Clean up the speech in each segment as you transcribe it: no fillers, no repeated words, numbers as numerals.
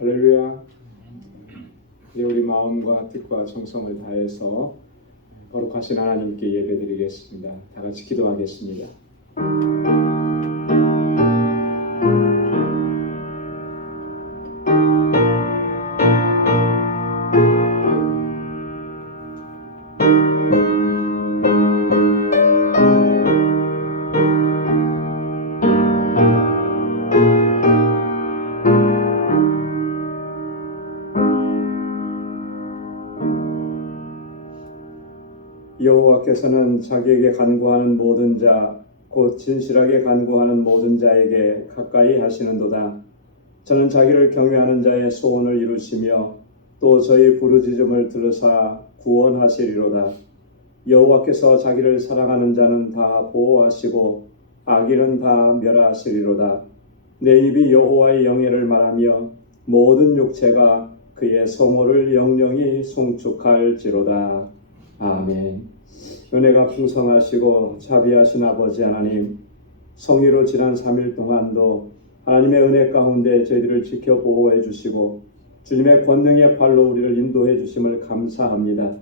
할렐루야. 이제 우리 마음과 뜻과 정성을 다해서 거룩하신 하나님께 예배드리겠습니다. 다 같이 기도하겠습니다. 여호와께서는 자기에게 간구하는 모든 자, 곧 진실하게 간구하는 모든 자에게 가까이 하시는도다. 저는 자기를 경외하는 자의 소원을 이루시며 또 저희 부르짖음을 들으사 구원하시리로다. 여호와께서 자기를 사랑하는 자는 다 보호하시고 악인은 다 멸하시리로다. 내 입이 여호와의 영예를 말하며 모든 육체가 그의 성호를 영영히 송축할지로다. 아멘. 은혜가 풍성하시고 자비하신 아버지 하나님, 성의로 지난 3일 동안도 하나님의 은혜 가운데 저희들을 지켜 보호해 주시고 주님의 권능의 팔로 우리를 인도해 주심을 감사합니다.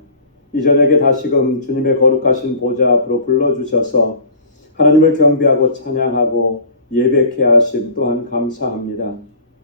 이 저녁에 다시금 주님의 거룩하신 보좌 앞으로 불러주셔서 하나님을 경배하고 찬양하고 예배케 하심 또한 감사합니다.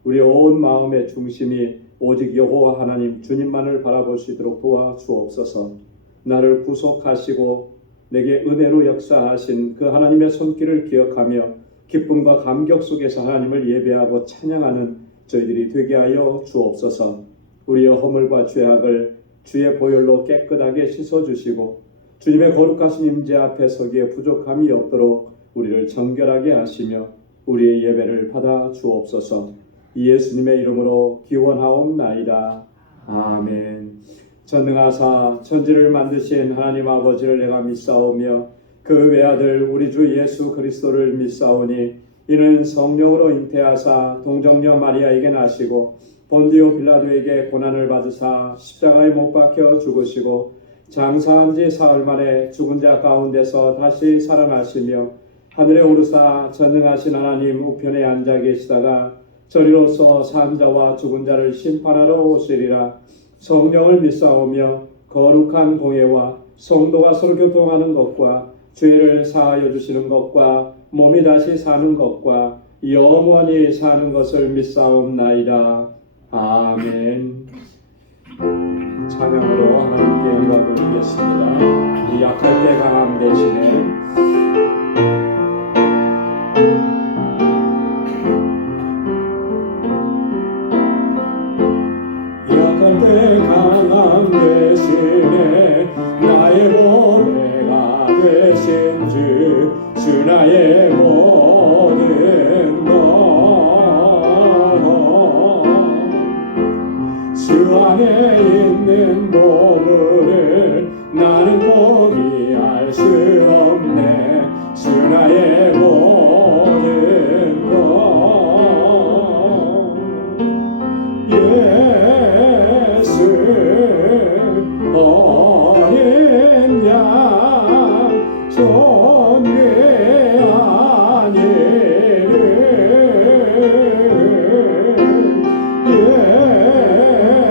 우리 온 마음의 중심이 오직 여호와 하나님 주님만을 바라볼 수 있도록 도와주옵소서. 나를 구속하시고 내게 은혜로 역사하신 그 하나님의 손길을 기억하며 기쁨과 감격 속에서 하나님을 예배하고 찬양하는 저희들이 되게 하여 주옵소서. 우리의 허물과 죄악을 주의 보혈로 깨끗하게 씻어주시고 주님의 거룩하신 임재 앞에 서기에 부족함이 없도록 우리를 정결하게 하시며 우리의 예배를 받아 주옵소서. 예수님의 이름으로 기원하옵나이다. 아멘. 전능하사 천지를 만드신 하나님 아버지를 내가 믿사오며 그 외아들 우리 주 예수 그리스도를 믿사오니 이는 성령으로 잉태하사 동정녀 마리아에게 나시고 본디오 빌라도에게 고난을 받으사 십자가에 못 박혀 죽으시고 장사한 지 사흘 만에 죽은 자 가운데서 다시 살아나시며 하늘에 오르사 전능하신 하나님 우편에 앉아 계시다가 저리로서 산 자와 죽은 자를 심판하러 오시리라. 성령을 믿사오며 거룩한 공예와 성도가 서로 교통하는 것과 죄를 사하여 주시는 것과 몸이 다시 사는 것과 영원히 사는 것을 믿사옵나이다. 아멘. 찬양으로 하나님께 영광 돌리겠습니다. 이 약할 때 강함 대신에 강함 대신에 나의 보배가 되신 주 나의 모든 것 주 안에 있는 보물을 나는 포기할 수 없네. 주 나의 모든 것 어린 양 존귀하니를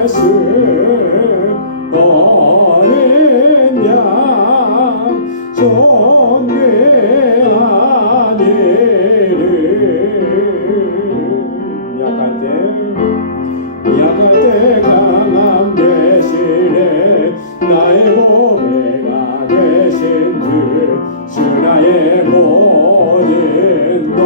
예수 어린 양 존귀하니를 약할 때 강함 대신에 나의 보배가 되신 주 나의 모든 것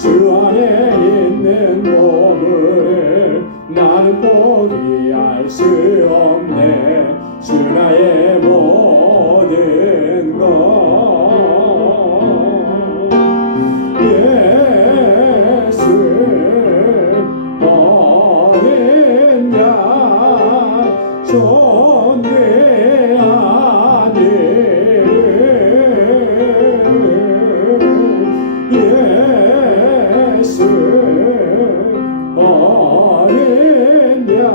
주 안에 있는 보물을 나는 포기할 수 없네. 주 나의 모든 것 예수 어린 양 존귀하니를 예수 어린 양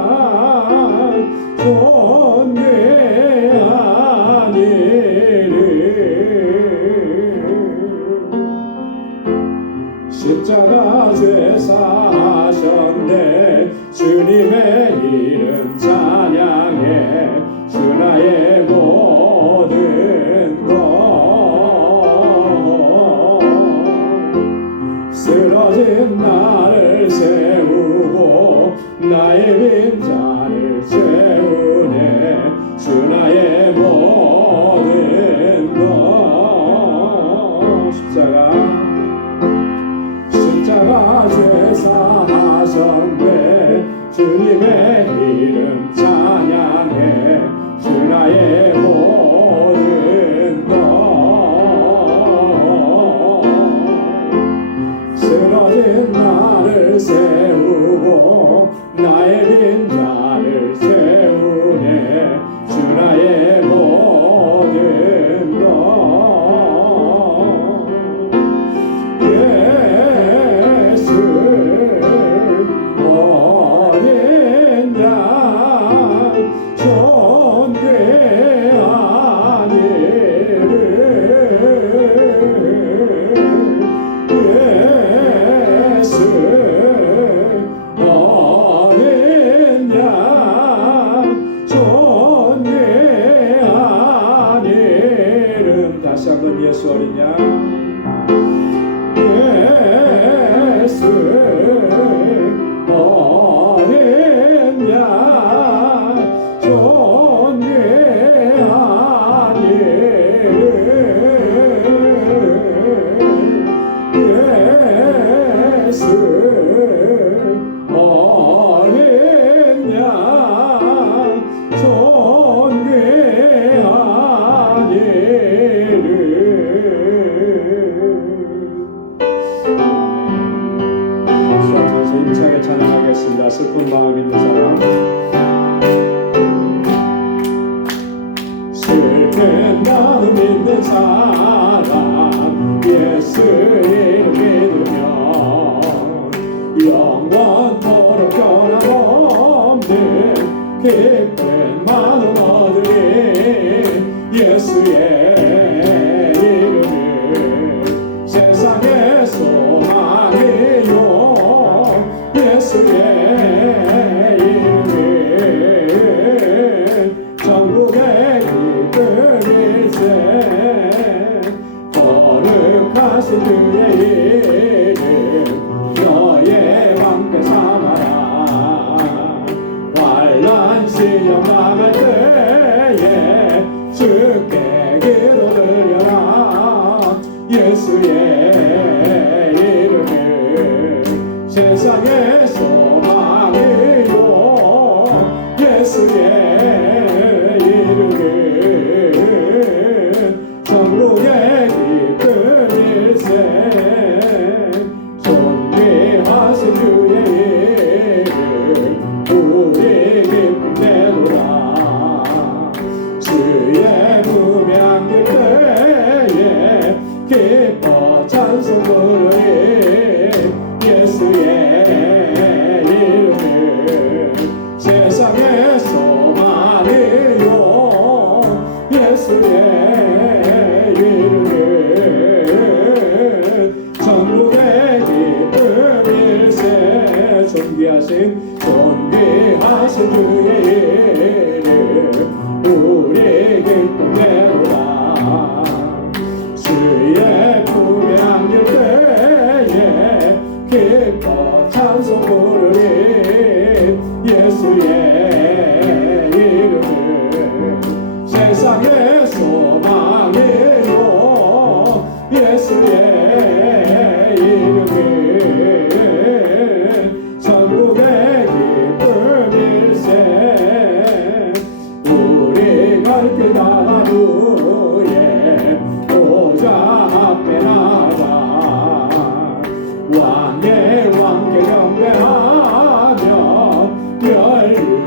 존귀하니를 주님의 이름 찬양해 주 나의 모든 것 쓰러진 나를 세우고 나의 빈자를 채우네 주 나의 모든 것 십자가 죄사하셨네 주님의 이름 찬양해 주 나의 모든 것 쓰러진 나를 세우고 나의 빈자를 채우네 주 나의 모든 것 예수 어린 양 존귀한 이름 예수 어린 양 존귀한 이름 다시 한번 예수 어린 양 예수 어린 양 존귀한 이름 예수 어린 양 존귀한 이름 힘차게 찬양하겠습니다. 슬픈 마음 있는 사람 슬픈 마음 있는 사람 예수 이름 믿으면 영원토록 변함없는 기쁜 마음 얻으리 예수의 이름은 세상의 소망이요 예수의 이름은 천국의 기쁨일세 거룩하신 주의 이름 너의 방패 삼아라 환난 시험 나갈 때에 주께 기도 드려라 예수의 이름은 세상의 소망이요 예수의 이름은 천국의 기쁨일세 존귀하신 주의 이름 우리 기쁨 내노라 주의 품에 안길 때에 기뻐 찬송 부르리 예수의 이름은 세상의 소망이요 예수의 이름은 천국의 기쁨일세 존귀하신 주의 이름 우리 기쁨 내노라 주의 품에 안길 때에 기뻐 찬송 부르리 예수의 이름은 세상의 소망이요 예수의 이름은 천국의 기쁨일세 우리 갈 길 나루에 보좌 앞에 나가 왕의 왕께 경배하며 열두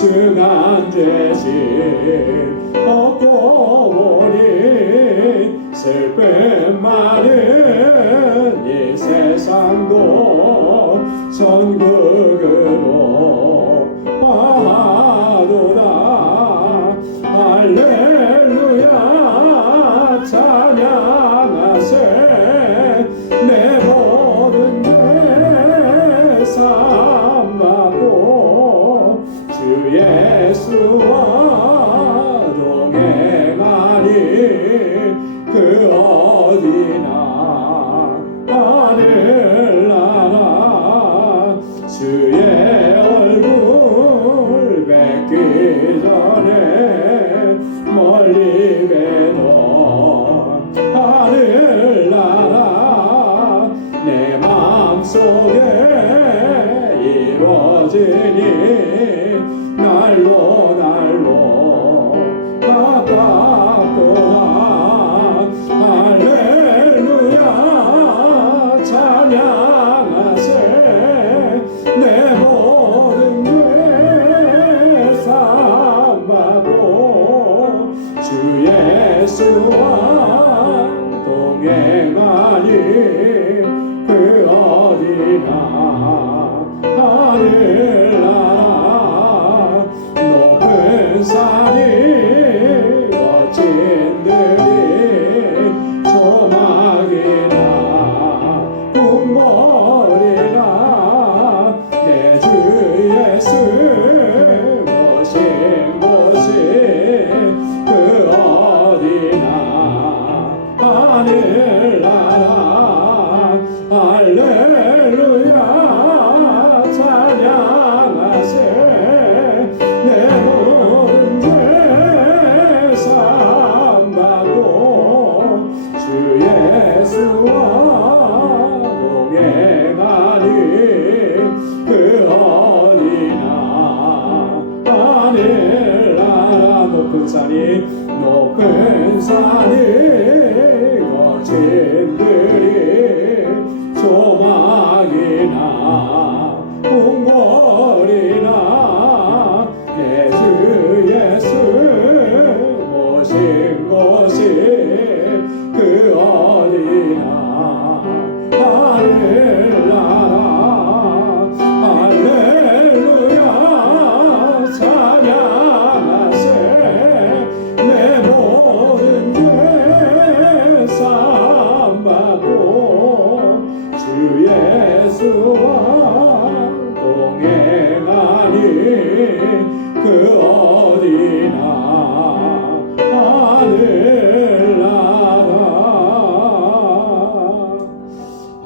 중한 죄질 얻고 보니 슬픔 많은 이 세상도 천국으로 가도다. 할렐루야 찬양하세. 내 모든 죄 사함받고 주 예수와 동행하니 그 어디나 하늘나라. 주의 얼굴 뵙기 전에 멀리 뵈던 하늘나라 내 마음속에 이루어지니 날로 날로 가깝도다. 할렐루야 찬양하세. 내 모든 죄 사함받고 주 예수와 동행하니 그 어디나 하늘나라. 높은 산이 거친 들이 조막이나 궁궐이나 내 주 예수 모신 곳이 그 어디나 하늘나라. 할렐루야 찬양하세. 내 모든 죄 사함받고 주 예수와 동행하니 그 어디나 하늘나라. 높은 산이 거친 들이 조막이나 궁궐이나 내 주 예수 모신 곳이 그 어디나 하늘나라. 할렐루야 찬양하세. 내 모든 죄 사함받고 주 예수와 동행하니 그 어디나 하늘나라.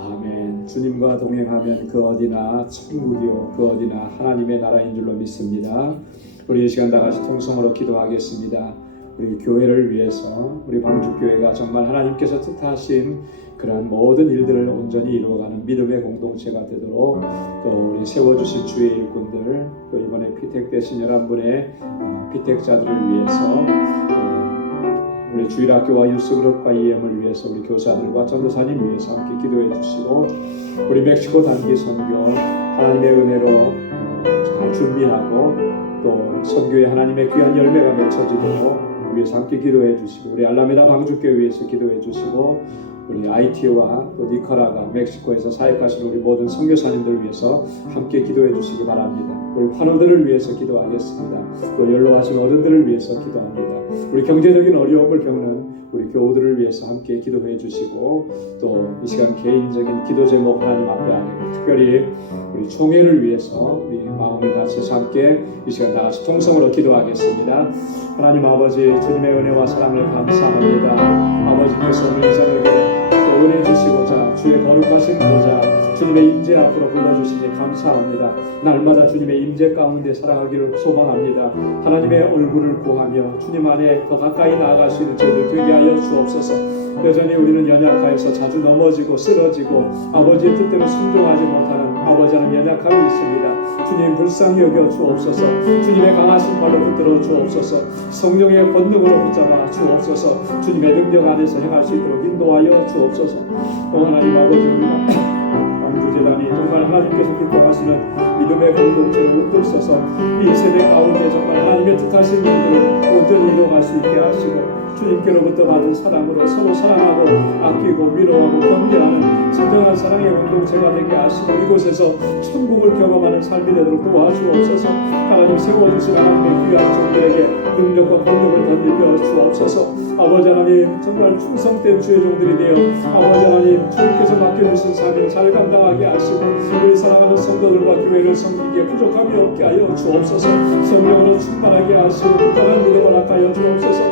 아멘. 주님과 동행하면 그 어디나 천국이요 그 어디나 하나님의 나라인 줄로 믿습니다. 우리 이 시간 다 같이 통성으로 기도하겠습니다. 우리 교회를 위해서 우리 방주교회가 정말 하나님께서 뜻하신 그러한 모든 일들을 온전히 이루어가는 믿음의 공동체가 되도록 또 우리 세워주신 주의 일꾼들 또 이번에 피택되신 11분의 피택자들을 위해서 우리 주일학교와 유스그룹과 EM을 위해서 우리 교사들과 전도사님 위해서 함께 기도해 주시고 우리 멕시코 단기 선교 하나님의 은혜로 잘 준비하고 또 선교에 하나님의 귀한 열매가 맺혀지도록 위해서 함께 기도해 주시고 우리 알라메다 방주교회 위해서 기도해 주시고 우리 IT와 또 니카라가 멕시코에서 사역하시는 우리 모든 선교사님들을 위해서 함께 기도해 주시기 바랍니다. 우리 환우들을 위해서 기도하겠습니다. 또 연로하신 어른들을 위해서 기도합니다. 우리 경제적인 어려움을 겪는 우리 교우들을 위해서 함께 기도해 주시고 또 이 시간 개인적인 기도 제목 하나님 앞에 아니고 특별히 우리 총회를 위해서 우리 마음을 같이서 함께 이 시간 다 같이 통성으로 기도하겠습니다. 하나님 아버지 주님의 은혜와 사랑을 감사합니다. 아버지께서 오늘 이 저녁에 또 은혜 주시고자 주의 거룩하신 보좌 주님의 임재 앞으로 불러주시니 감사합니다. 날마다 주님의 임재 가운데 살아가기를 소망합니다. 하나님의 얼굴을 구하며 주님 안에 더 가까이 나아갈 수 있는 저희들 되게 하여 주옵소서. 여전히 우리는 연약하여서 자주 넘어지고 쓰러지고 아버지의 뜻대로 순종하지 못하는 아버지 하나님 연약함이 있습니다. 주님 불쌍히 여겨 주옵소서. 주님의 강하신 발로 붙들어 주옵소서. 성령의 권능으로 붙잡아 주옵소서. 주님의 능력 안에서 행할 수 있도록 인도하여 주옵소서. 또 하나님 아버지 우리가 광주재단이 정말 하나님께서 기뻐하시는 믿음의 공동체를 웃고 있어서 이 세대 가운데 하나님의 뜻하신 일들을 온전히 이루어갈 수 있게 하시고 주님께로부터 받은 사랑으로 서로 사랑하고 아끼고 위로하고 경계하는 진정한 사랑의 공동체가 되게 하시고 이곳에서 천국을 경험하는 삶이 되도록 도와주옵소서. 하나님 세워주신 하나님의 귀한 종들에게 능력과 권능을 덧입혀 주옵소서. 아버지 하나님 정말 충성된 주의 종들이 되어 아버지 하나님 주님께서 맡겨주신 사명을 잘 감당하게 하시고 우리 사랑하는 성도들과 교회를 섬기기에 부족함이 없게 하여 주옵소서. 성령으로 충만하게 하시고 특별한 믿음을 허락하여 주옵소서.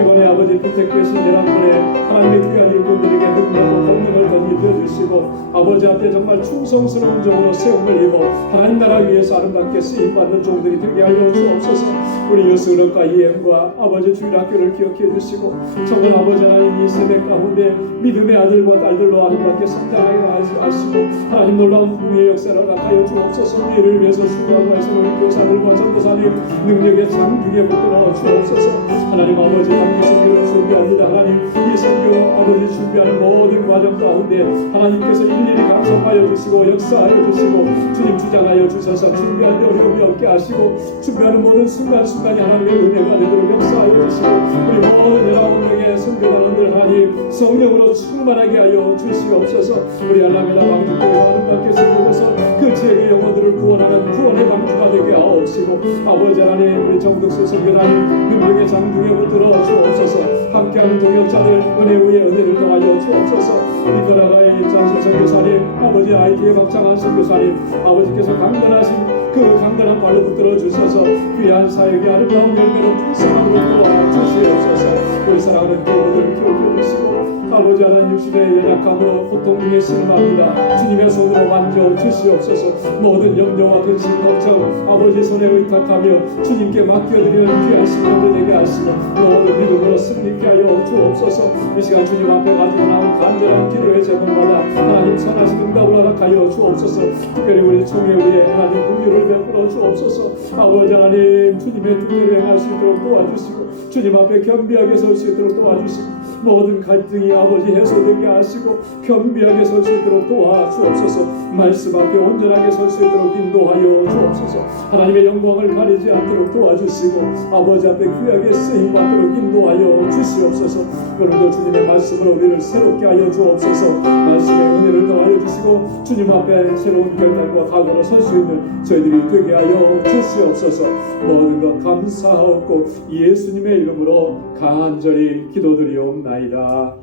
이번에 아버지 부택되신 여러분의 하나님의 귀한 일꾼들에게 능력과 권능을 덧입혀 주시고 아버지 앞에 정말 충성스러운 종으로 세움을 입어 하나님 나라 위해서 아름답게 쓰임받는 종들이 되게 하여 주옵소서. 우리 여수력과 이엠과 아버지 주일학교를 기억해 주시고 정말 아버지 하나님 이 세대 가운데 믿음의 아들과 딸들로 아름답게 성장하게 하시고 하나님 놀라운 부의 역사를 허락하여 주옵소서. 이를 위해서 수고하고 해서 우리 교사들과 전도사님 능력의 장중에 붙들어 주옵소서. 하나님 아버지 단기 선교를 준비합니다. 하나님 이 선교 아버지 준비하는 모든 과정 가운데 하나님께서 일일이 간섭하여 주시고 역사하여 주시고 주님 주장하여 주셔서 준비하는 어려움이 없게 하시고 준비하는 모든 순간순간이 하나님의 은혜가 되도록 역사하여 주시고 우리 모든 19명의 선교단원들 하나님 성령으로 충만하게 하여 주시옵소서. 우리 알라메라 방주교회 아름답게 세워져서 그 지역의 영혼들을 구원하는 구원의 방주가 되게 하옵시고 아버지 하나님 우리 정덕수 선교단님 능력의 장중에 붙들어 주옵소서. 함께하는 동역자들 은혜 위에 은혜를 더하여 주옵소서. 니카라가의 임장수 선교사님 아버지 IT의 박창한 선교사님 아버지께서 강건하신 그 강건한 발로 붙들어 주셔서 귀한 사역의 아름다운 열매로 풍성함으로 도와주시옵소서. 우리 사랑하는 교우들 기억해 주시고 아버지 하나님 육신의 연약함으로 고통 중에 신음합니다. 주님의 손으로 만져 주시옵소서. 모든 염려와 근심 걱정 아버지 손에 의탁하며 주님께 맡겨드리는 귀한 신령들 되게 하시고 모든 믿음으로 승리케 하여 주옵소서. 이 시간 주님 앞에 가지고 나온 간절한 기도의 제목마다 하나님 선하신 응답을 허락하여 주옵소서. 특별히 우리 총회 위에 하나님 긍휼을 베풀어 주옵소서. 아버지 하나님 주님의 뜻대로 행할 수 있도록 도와주시고 주님 앞에 겸비하게 설 수 있도록 도와주시고 모든 갈등이 아버지 해소되게 하시고 겸비하게 설 수 있도록 도와주옵소서. 말씀 앞에 온전하게 설 수 있도록 인도하여 주옵소서. 하나님의 영광을 가리지 않도록 도와주시고 아버지 앞에 귀하게 쓰임받도록 인도하여 주시옵소서. 오늘도 주님의 말씀으로 우리를 새롭게 하여 주옵소서. 말씀의 은혜를 더하여 주시고 주님 앞에 새로운 결단과 각오로 설 수 있는 저희들이 되게 하여 주시옵소서. 모든 것 감사하옵고 예수님의 이름으로 간절히 기도드리옵나이다.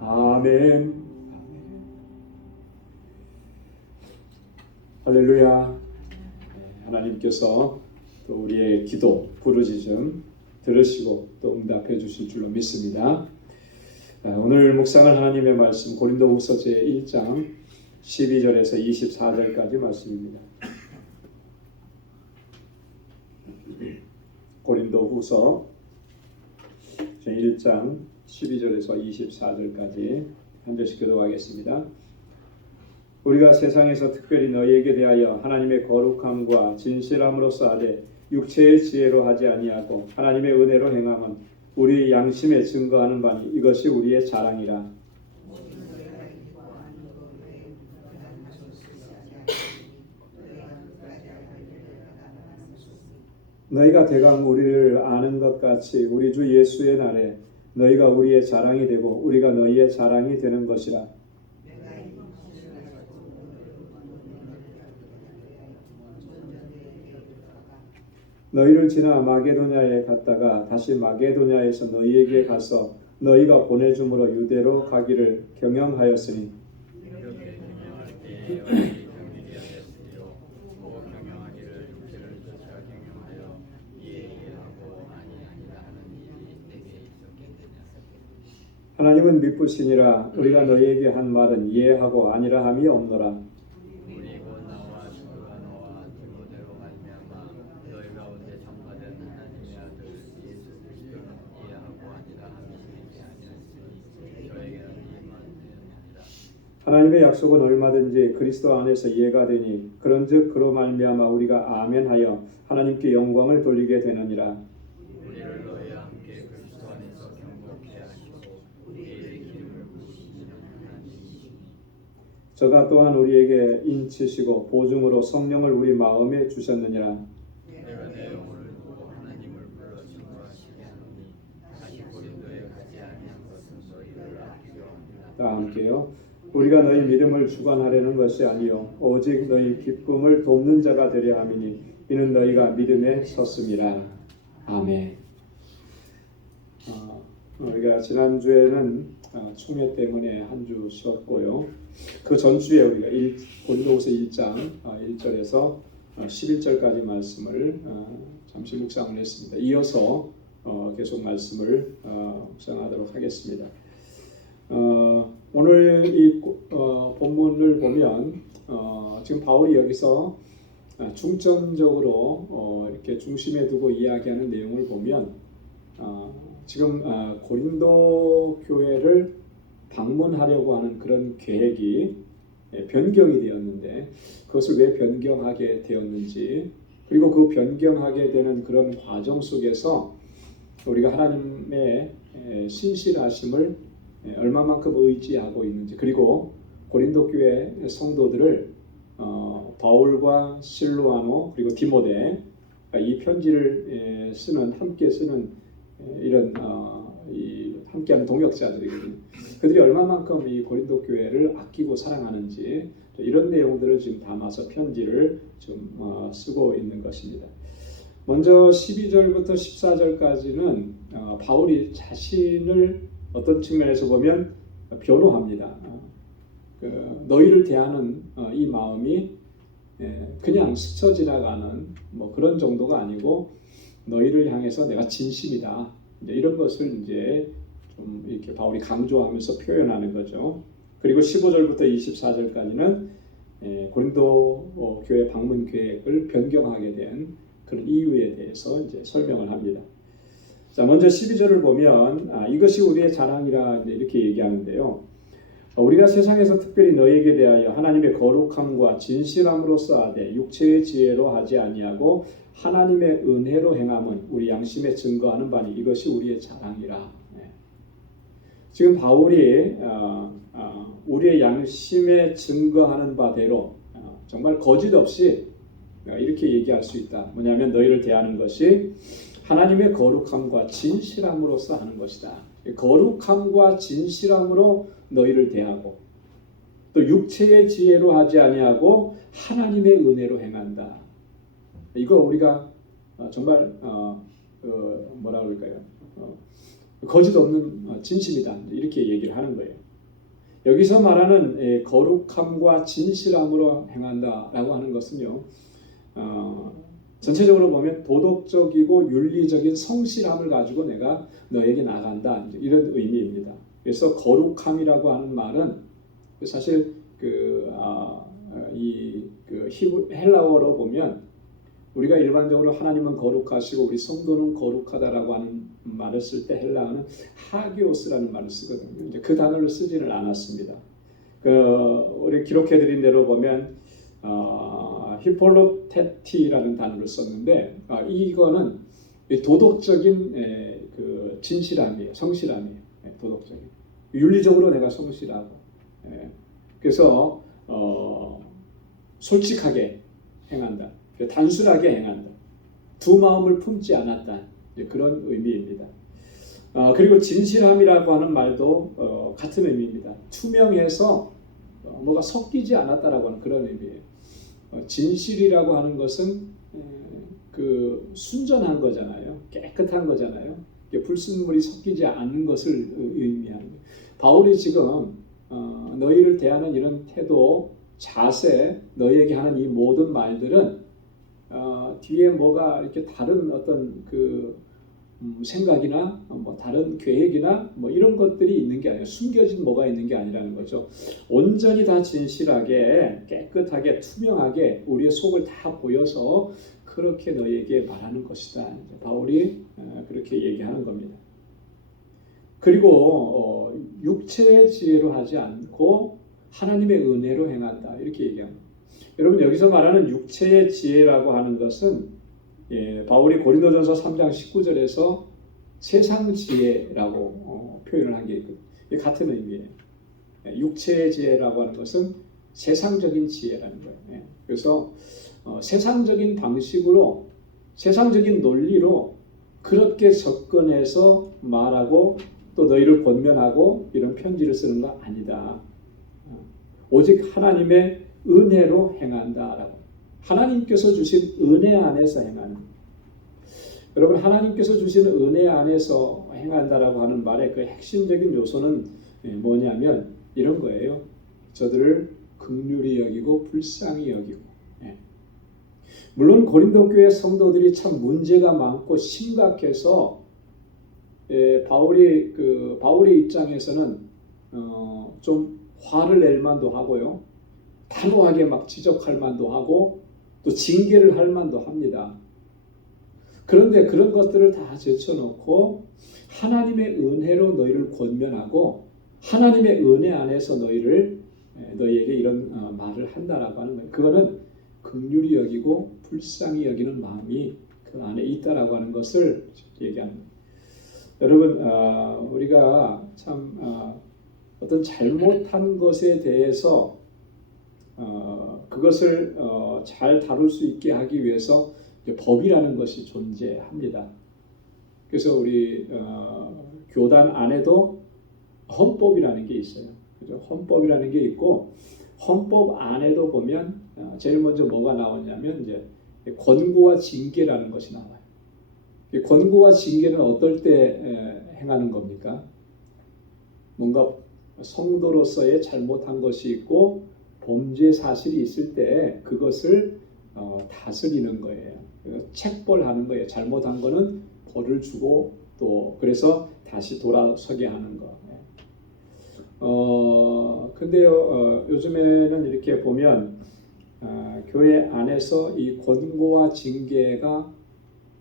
아멘. 할렐루야. 하나님께서 또 우리의 기도 부르짖음 들으시고 또 응답해 주실 줄로 믿습니다. 오늘 묵상할 하나님의 말씀 고린도후서 제1장 12절에서 24절까지 말씀입니다. 고린도후서 제1장 12절에서 24절까지 한 절씩 교독하겠습니다. 우리가 세상에서 특별히 너희에게 대하여 하나님의 거룩함과 진실함으로써 하되 육체의 지혜로 하지 아니하고 하나님의 은혜로 행함은 우리 양심에 증거하는 바니 이것이 우리의 자랑이라. 너희가 대강 우리를 아는 것 같이 우리 주 예수의 날에 너희가 우리의 자랑이 되고 우리가 너희의 자랑이 되는 것이라. 너희를 지나 마게도냐에 갔다가 다시 마게도냐에서 너희에게 가서 너희가 보내줌으로 유대로 가기를 경영하였으니 하나님은 미쁘시니라. 우리가 너희에게 한 말은 이해하고 아니라 함이 없노라. 하나님의 약속은 얼마든지 그리스도 안에서 이해가 되니 그런즉 그로 말미암아 우리가 아멘하여 하나님께 영광을 돌리게 되느니라. 우리를 너희와 함께 그리스도 안에서 경고케 하시고 우리의 기름을 부으시는 하나님이시니 저가 또한 우리에게 인치시고 보증으로 성령을 우리 마음에 주셨느니라. 내가 내 영혼을 두고 하나님을 함께요. 우리가 너희 믿음을 주관하려는 것이 아니요 오직 너희 기쁨을 돕는 자가 되려 함이니 이는 너희가 믿음에 섰음이라. 아멘. 우리가 지난주에는 총회 때문에 한 주 쉬었고요. 그 전주에 우리가 고린도후서 1장 1절에서 11절까지 말씀을 잠시 묵상을 했습니다. 이어서 계속 말씀을 묵상하도록 하겠습니다. 오늘 이 본문을 보면 지금 바울이 여기서 중점적으로 이렇게 중심에 두고 이야기하는 내용을 보면 지금 고린도 교회를 방문하려고 하는 그런 계획이 변경이 되었는데 그것을 왜 변경하게 되었는지, 그리고 그 변경하게 되는 그런 과정 속에서 우리가 하나님의 신실하심을 얼마만큼 의지하고 있는지, 그리고 고린도 교회 성도들을 바울과 실로아노 그리고 디모데 이 편지를 함께 쓰는 이런 이 함께하는 동역자들이거든요. 그들이 얼마만큼 이 고린도 교회를 아끼고 사랑하는지 이런 내용들을 지금 담아서 편지를 좀 쓰고 있는 것입니다. 먼저 12절부터 14절까지는 바울이 자신을 어떤 측면에서 보면 변호합니다. 너희를 대하는 이 마음이 그냥 스쳐 지나가는 뭐 그런 정도가 아니고 너희를 향해서 내가 진심이다. 이제 이런 것을 이제 좀 이렇게 바울이 강조하면서 표현하는 거죠. 그리고 15절부터 24절까지는 고린도 교회 방문 계획을 변경하게 된 그런 이유에 대해서 이제 설명을 합니다. 자, 먼저 12절을 보면 이것이 우리의 자랑이라 이렇게 얘기하는데요. 우리가 세상에서 특별히 너희에게 대하여 하나님의 거룩함과 진실함으로써 하되 육체의 지혜로 하지 아니하고 하나님의 은혜로 행함은 우리 양심에 증거하는 바니 이것이 우리의 자랑이라. 지금 바울이 우리의 양심에 증거하는 바대로 정말 거짓 없이 이렇게 얘기할 수 있다. 뭐냐면 너희를 대하는 것이 하나님의 거룩함과 진실함으로써 하는 것이다. 거룩함과 진실함으로 너희를 대하고 또 육체의 지혜로 하지 아니하고 하나님의 은혜로 행한다. 이거 우리가 정말 뭐라 그럴까요? 거짓 없는 진심이다. 이렇게 얘기를 하는 거예요. 여기서 말하는 거룩함과 진실함으로 행한다라고 하는 것은요. 전체적으로 보면 도덕적이고 윤리적인 성실함을 가지고 내가 너에게 나간다. 이런 의미입니다. 그래서 거룩함이라고 하는 말은 사실 헬라어로 보면 우리가 일반적으로 하나님은 거룩하시고 우리 성도는 거룩하다라고 하는 말을 쓸 때 헬라어는 하기오스라는 말을 쓰거든요. 이제 그 단어를 쓰지를 않았습니다. 우리 기록해드린 대로 보면 히폴로테티라는 단어를 썼는데 이거는 도덕적인 그 진실함이에요, 성실함이에요. 도덕적인, 윤리적으로 내가 성실하고, 그래서 솔직하게 행한다, 단순하게 행한다, 두 마음을 품지 않았다, 그런 의미입니다. 그리고 진실함이라고 하는 말도 같은 의미입니다. 투명해서 뭐가 섞이지 않았다라고 하는 그런 의미예요. 진실이라고 하는 것은 그 순전한 거잖아요. 깨끗한 거잖아요. 불순물이 섞이지 않는 것을 의미하는 거예요. 바울이 지금 너희를 대하는 이런 태도, 자세, 너희에게 하는 이 모든 말들은 뒤에 뭐가 이렇게 다른 어떤 그 생각이나 뭐 다른 계획이나 뭐 이런 것들이 있는 게 아니라 숨겨진 뭐가 있는 게 아니라는 거죠. 온전히 다 진실하게 깨끗하게 투명하게 우리의 속을 다 보여서 그렇게 너희에게 말하는 것이다. 바울이 그렇게 얘기하는 겁니다. 그리고 육체의 지혜로 하지 않고 하나님의 은혜로 행한다. 이렇게 얘기합니다. 여러분 여기서 말하는 육체의 지혜라고 하는 것은 바울이 고린도전서 3장 19절에서 세상 지혜라고 표현을 한 게 있거든요. 같은 의미예요. 육체의 지혜라고 하는 것은 세상적인 지혜라는 거예요. 그래서 세상적인 방식으로, 세상적인 논리로 그렇게 접근해서 말하고 또 너희를 권면하고 이런 편지를 쓰는 거 아니다. 오직 하나님의 은혜로 행한다라고. 하나님께서 주신 은혜 안에서 행하는. 여러분, 하나님께서 주신 은혜 안에서 행한다라고 하는 말의 그 핵심적인 요소는 뭐냐면 이런 거예요. 저들을 긍휼히 여기고 불쌍히 여기고. 물론 고린도 교회 성도들이 참 문제가 많고 심각해서 바울의 입장에서는 좀 화를 낼 만도 하고요. 단호하게 막 지적할 만도 하고 또 징계를 할 만도 합니다. 그런데 그런 것들을 다 제쳐놓고 하나님의 은혜로 너희를 권면하고 하나님의 은혜 안에서 너희에게 이런 말을 한다라고 하는 거예요. 그거는 긍휼히 여기고 불쌍히 여기는 마음이 그 안에 있다라고 하는 것을 얘기하는 거예요. 여러분, 우리가 참 어떤 잘못한 것에 대해서 그것을 잘 다룰 수 있게 하기 위해서 법이라는 것이 존재합니다. 그래서 우리 교단 안에도 헌법이라는 게 있어요. 그죠? 헌법이라는 게 있고 헌법 안에도 보면 제일 먼저 뭐가 나오냐면 이제 권고와 징계라는 것이 나와요. 권고와 징계는 어떨 때 행하는 겁니까? 뭔가 성도로서의 잘못한 것이 있고 범죄 사실이 있을 때 그것을 다스리는 거예요. 책벌하는 거예요. 잘못한 거는 벌을 주고 또 그래서 다시 돌아서게 하는 거. 근데요, 요즘에는 이렇게 보면 교회 안에서 이 권고와 징계가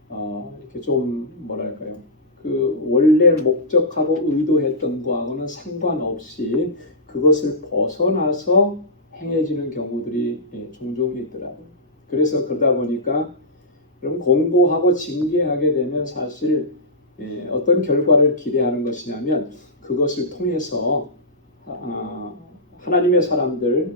이렇게 좀 뭐랄까요? 그 원래 목적하고 의도했던 거하고는 상관없이 그것을 벗어나서 행해지는 경우들이 종종 있더라고요. 그래서 그러다 보니까 그럼 권고하고 징계하게 되면 사실 어떤 결과를 기대하는 것이냐면 그것을 통해서 하나님의 사람들을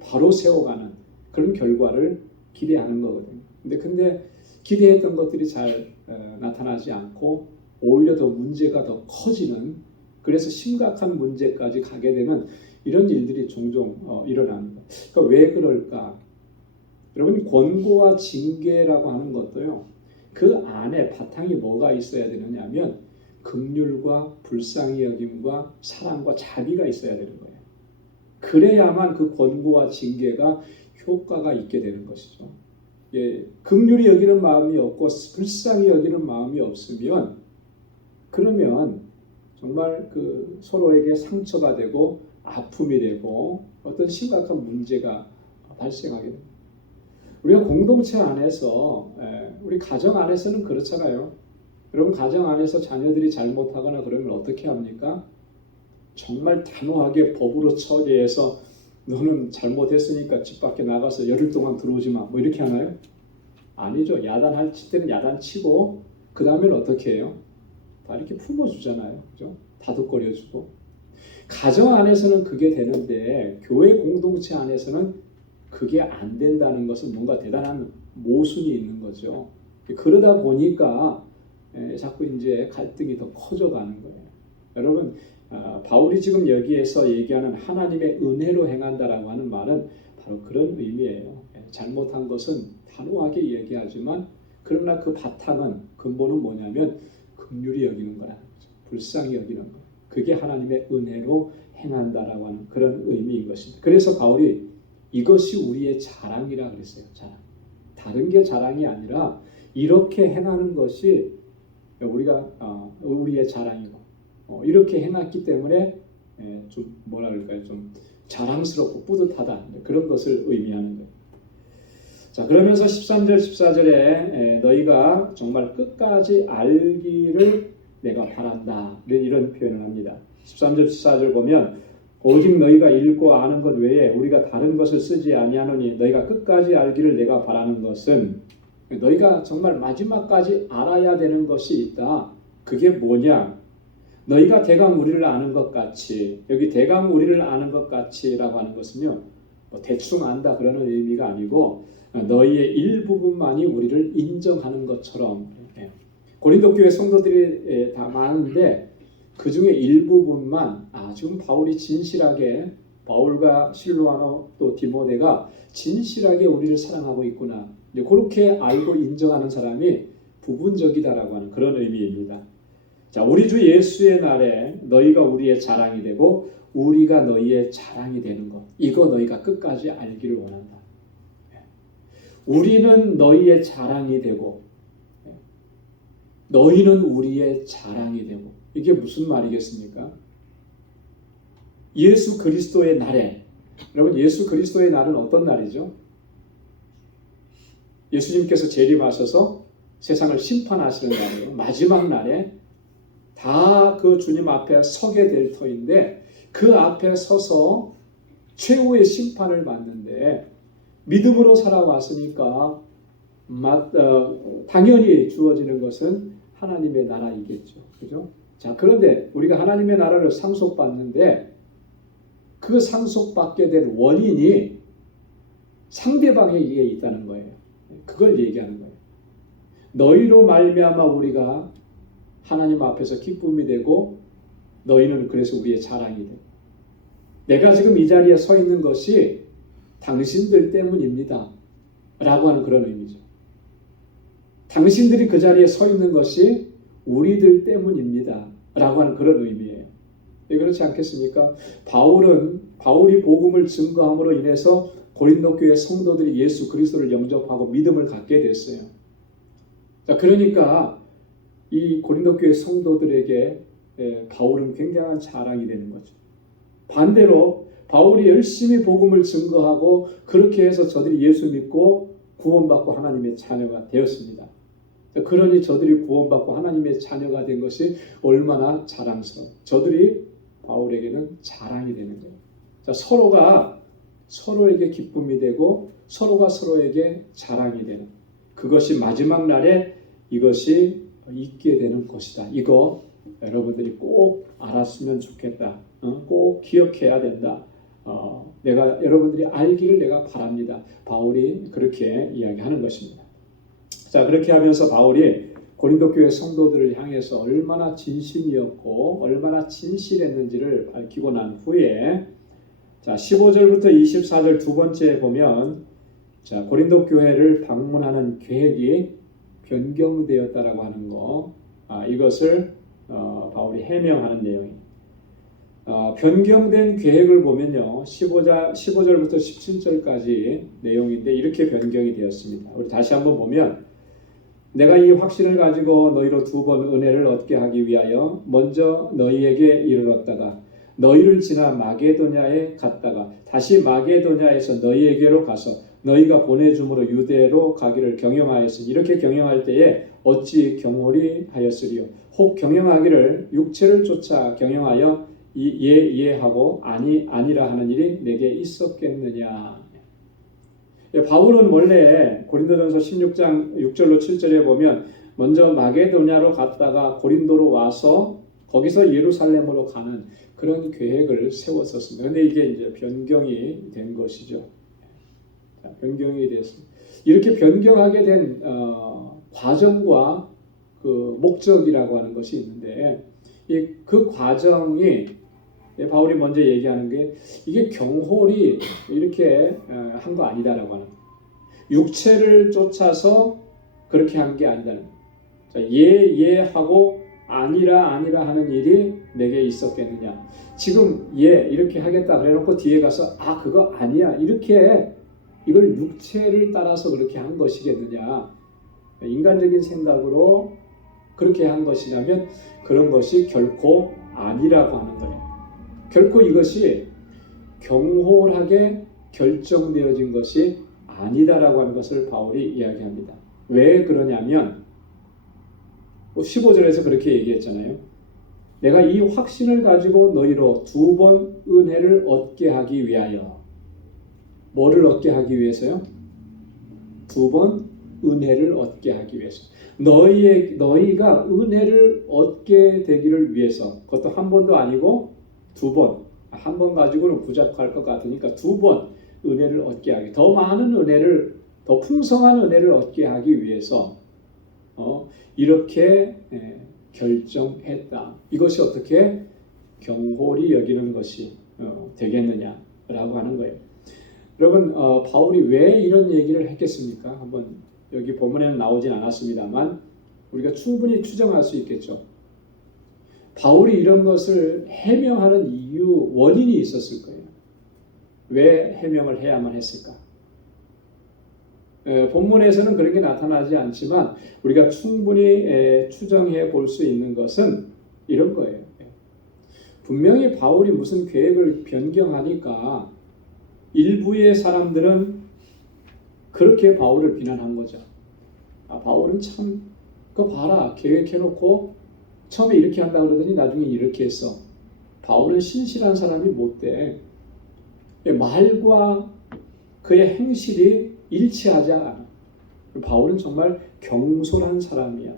바로 세워가는 그런 결과를 기대하는 거거든요. 근데 기대했던 것들이 잘 나타나지 않고 오히려 더 문제가 더 커지는 그래서 심각한 문제까지 가게 되는 이런 일들이 종종 일어납니다. 그러니까 왜 그럴까? 여러분, 권고와 징계라고 하는 것도요. 그 안에 바탕이 뭐가 있어야 되느냐면 긍휼과 불쌍히 여김과 사랑과 자비가 있어야 되는 거예요. 그래야만 그 권고와 징계가 효과가 있게 되는 것이죠. 긍휼히 여기는 마음이 없고 불쌍히 여기는 마음이 없으면 그러면 정말 그 서로에게 상처가 되고 아픔이 되고 어떤 심각한 문제가 발생하게 됩니다. 우리가 공동체 안에서 우리 가정 안에서는 그렇잖아요. 여러분, 가정 안에서 자녀들이 잘못하거나 그러면 어떻게 합니까? 정말 단호하게 법으로 처리해서 너는 잘못했으니까 집 밖에 나가서 열흘 동안 들어오지 마. 뭐 이렇게 하나요? 아니죠. 야단할 때는 야단치고 그 다음에는 어떻게 해요? 다 이렇게 품어주잖아요. 그죠? 다독거려주고. 가정 안에서는 그게 되는데 교회 공동체 안에서는 그게 안 된다는 것은 뭔가 대단한 모순이 있는 거죠. 그러다 보니까 자꾸 이제 갈등이 더 커져가는 거예요. 여러분, 바울이 지금 여기에서 얘기하는 하나님의 은혜로 행한다라고 하는 말은 바로 그런 의미예요. 잘못한 것은 단호하게 얘기하지만 그러나 그 바탕은 근본은 뭐냐면 긍휼히 여기는 거라는 거죠. 불쌍히 여기는 거. 그게 하나님의 은혜로 행한다라고 하는 그런 의미인 것입니다. 그래서 바울이 이것이 우리의 자랑이라 그랬어요. 자랑. 다른 게 자랑이 아니라 이렇게 행하는 것이 우리의 자랑이고 이렇게 해놨기 때문에 좀 뭐라 그럴까요? 좀 자랑스럽고 뿌듯하다 그런 것을 의미하는 거예요. 자, 그러면서 13절 14절에 너희가 정말 끝까지 알기를 내가 바란다 이런 표현을 합니다. 13절 14절 보면 오직 너희가 읽고 아는 것 외에 우리가 다른 것을 쓰지 아니하노니 너희가 끝까지 알기를 내가 바라는 것은 너희가 정말 마지막까지 알아야 되는 것이 있다. 그게 뭐냐? 너희가 대강 우리를 아는 것 같이, 여기 대강 우리를 아는 것 같이라고 하는 것은요, 대충 안다 그러는 의미가 아니고 너희의 일부분만이 우리를 인정하는 것처럼. 고린도 교회 성도들이 다 많은데 그 중에 일부분만 지금 바울이 진실하게 바울과 실로아노 또 디모데가 진실하게 우리를 사랑하고 있구나. 그렇게 알고 인정하는 사람이 부분적이다라고 하는 그런 의미입니다. 자, 우리 주 예수의 날에 너희가 우리의 자랑이 되고 우리가 너희의 자랑이 되는 것. 이거 너희가 끝까지 알기를 원한다. 우리는 너희의 자랑이 되고 너희는 우리의 자랑이 되고 이게 무슨 말이겠습니까? 예수 그리스도의 날에 여러분 예수 그리스도의 날은 어떤 날이죠? 예수님께서 재림하셔서 세상을 심판하시는 날이에요. 마지막 날에 다 그 주님 앞에 서게 될 터인데 그 앞에 서서 최후의 심판을 받는데 믿음으로 살아왔으니까 당연히 주어지는 것은 하나님의 나라이겠죠. 그죠? 자, 그런데 우리가 하나님의 나라를 상속받는데 그 상속받게 된 원인이 상대방에게 있다는 거예요. 그걸 얘기하는 거예요. 너희로 말미암아 우리가 하나님 앞에서 기쁨이 되고 너희는 그래서 우리의 자랑이 되고 내가 지금 이 자리에 서 있는 것이 당신들 때문입니다. 라고 하는 그런 의미죠. 당신들이 그 자리에 서 있는 것이 우리들 때문입니다. 라고 하는 그런 의미예요. 그렇지 않겠습니까? 바울이 복음을 증거함으로 인해서 고린도 교회 성도들이 예수 그리스도를 영접하고 믿음을 갖게 됐어요. 자, 그러니까 이 고린도 교회 성도들에게 바울은 굉장한 자랑이 되는 거죠. 반대로 바울이 열심히 복음을 증거하고 그렇게 해서 저들이 예수 믿고 구원받고 하나님의 자녀가 되었습니다. 그러니 저들이 구원받고 하나님의 자녀가 된 것이 얼마나 자랑스러워. 저들이 바울에게는 자랑이 되는 거예요. 자, 서로가 서로에게 기쁨이 되고 서로가 서로에게 자랑이 되는 그것이 마지막 날에 이것이 있게 되는 것이다. 이거 여러분들이 꼭 알았으면 좋겠다. 꼭 기억해야 된다. 내가 여러분들이 알기를 내가 바랍니다. 바울이 그렇게 이야기하는 것입니다. 자, 그렇게 하면서 바울이 고린도 교회 성도들을 향해서 얼마나 진심이었고 얼마나 진실했는지를 밝히고 난 후에 자, 15절부터 24절 두 번째에 보면 자, 고린도 교회를 방문하는 계획이 변경되었다라고 하는 거 이것을 바울이 해명하는 내용입니다. 변경된 계획을 보면요 15절부터 17절까지 내용인데 이렇게 변경이 되었습니다. 우리 다시 한번 보면 내가 이 확신을 가지고 너희로 두 번 은혜를 얻게 하기 위하여 먼저 너희에게 이르렀다가 너희를 지나 마게도냐에 갔다가 다시 마게도냐에서 너희에게로 가서 너희가 보내줌으로 유대로 가기를 경영하였으니 이렇게 경영할 때에 어찌 경홀히 하였으리요. 혹 경영하기를 육체를 쫓아 경영하여 이해하고 아니라 하는 일이 내게 있었겠느냐. 바울은 원래 고린도전서 16장 6절로 7절에 보면 먼저 마게도냐로 갔다가 고린도로 와서 거기서 예루살렘으로 가는 그런 계획을 세웠었습니다. 그런데 이게 이제 변경이 된 것이죠. 변경이 됐습니다. 이렇게 변경하게 된 과정과 그 목적이라고 하는 것이 있는데 그 과정이 바울이 먼저 얘기하는 게 이게 경홀이 이렇게 한 거 아니다라고 하는 거예요. 육체를 쫓아서 그렇게 한 게 아니다는 거예요. 예하고 아니라 하는 일이 내게 있었겠느냐. 지금 이렇게 하겠다 그래놓고 뒤에 가서 그거 아니야 이렇게 이걸 육체를 따라서 그렇게 한 것이겠느냐. 인간적인 생각으로 그렇게 한 것이냐면 그런 것이 결코 아니라고 하는 거예요. 결코 이것이 경홀하게 결정되어진 것이 아니다라고 하는 것을 바울이 이야기합니다. 왜 그러냐면 15절에서 그렇게 얘기했잖아요. 내가 이 확신을 가지고 너희로 두 번 은혜를 얻게 하기 위하여 뭐를 얻게 하기 위해서요? 두 번 은혜를 얻게 하기 위해서 너희가 은혜를 얻게 되기를 위해서 그것도 한 번도 아니고 두 번, 한 번 가지고는 부족할 것 같으니까 두 번 은혜를 얻게 하기, 더 많은 은혜를, 더 풍성한 은혜를 얻게 하기 위해서 이렇게 결정했다. 이것이 어떻게 경홀히 여기는 것이 되겠느냐라고 하는 거예요. 여러분, 바울이 왜 이런 얘기를 했겠습니까? 한번 여기 본문에는 나오진 않았습니다만 우리가 충분히 추정할 수 있겠죠. 바울이 이런 것을 해명하는 이유, 원인이 있었을 거예요. 왜 해명을 해야만 했을까? 본문에서는 그런 게 나타나지 않지만 우리가 충분히 추정해 볼 수 있는 것은 이런 거예요. 분명히 바울이 무슨 계획을 변경하니까 일부의 사람들은 그렇게 바울을 비난한 거죠. 바울은 참, 그거 봐라, 계획해놓고 처음에 이렇게 한다고 그러더니 나중에 이렇게 했어. 바울은 신실한 사람이 못 돼. 말과 그의 행실이 일치하지 않아. 바울은 정말 경솔한 사람이야.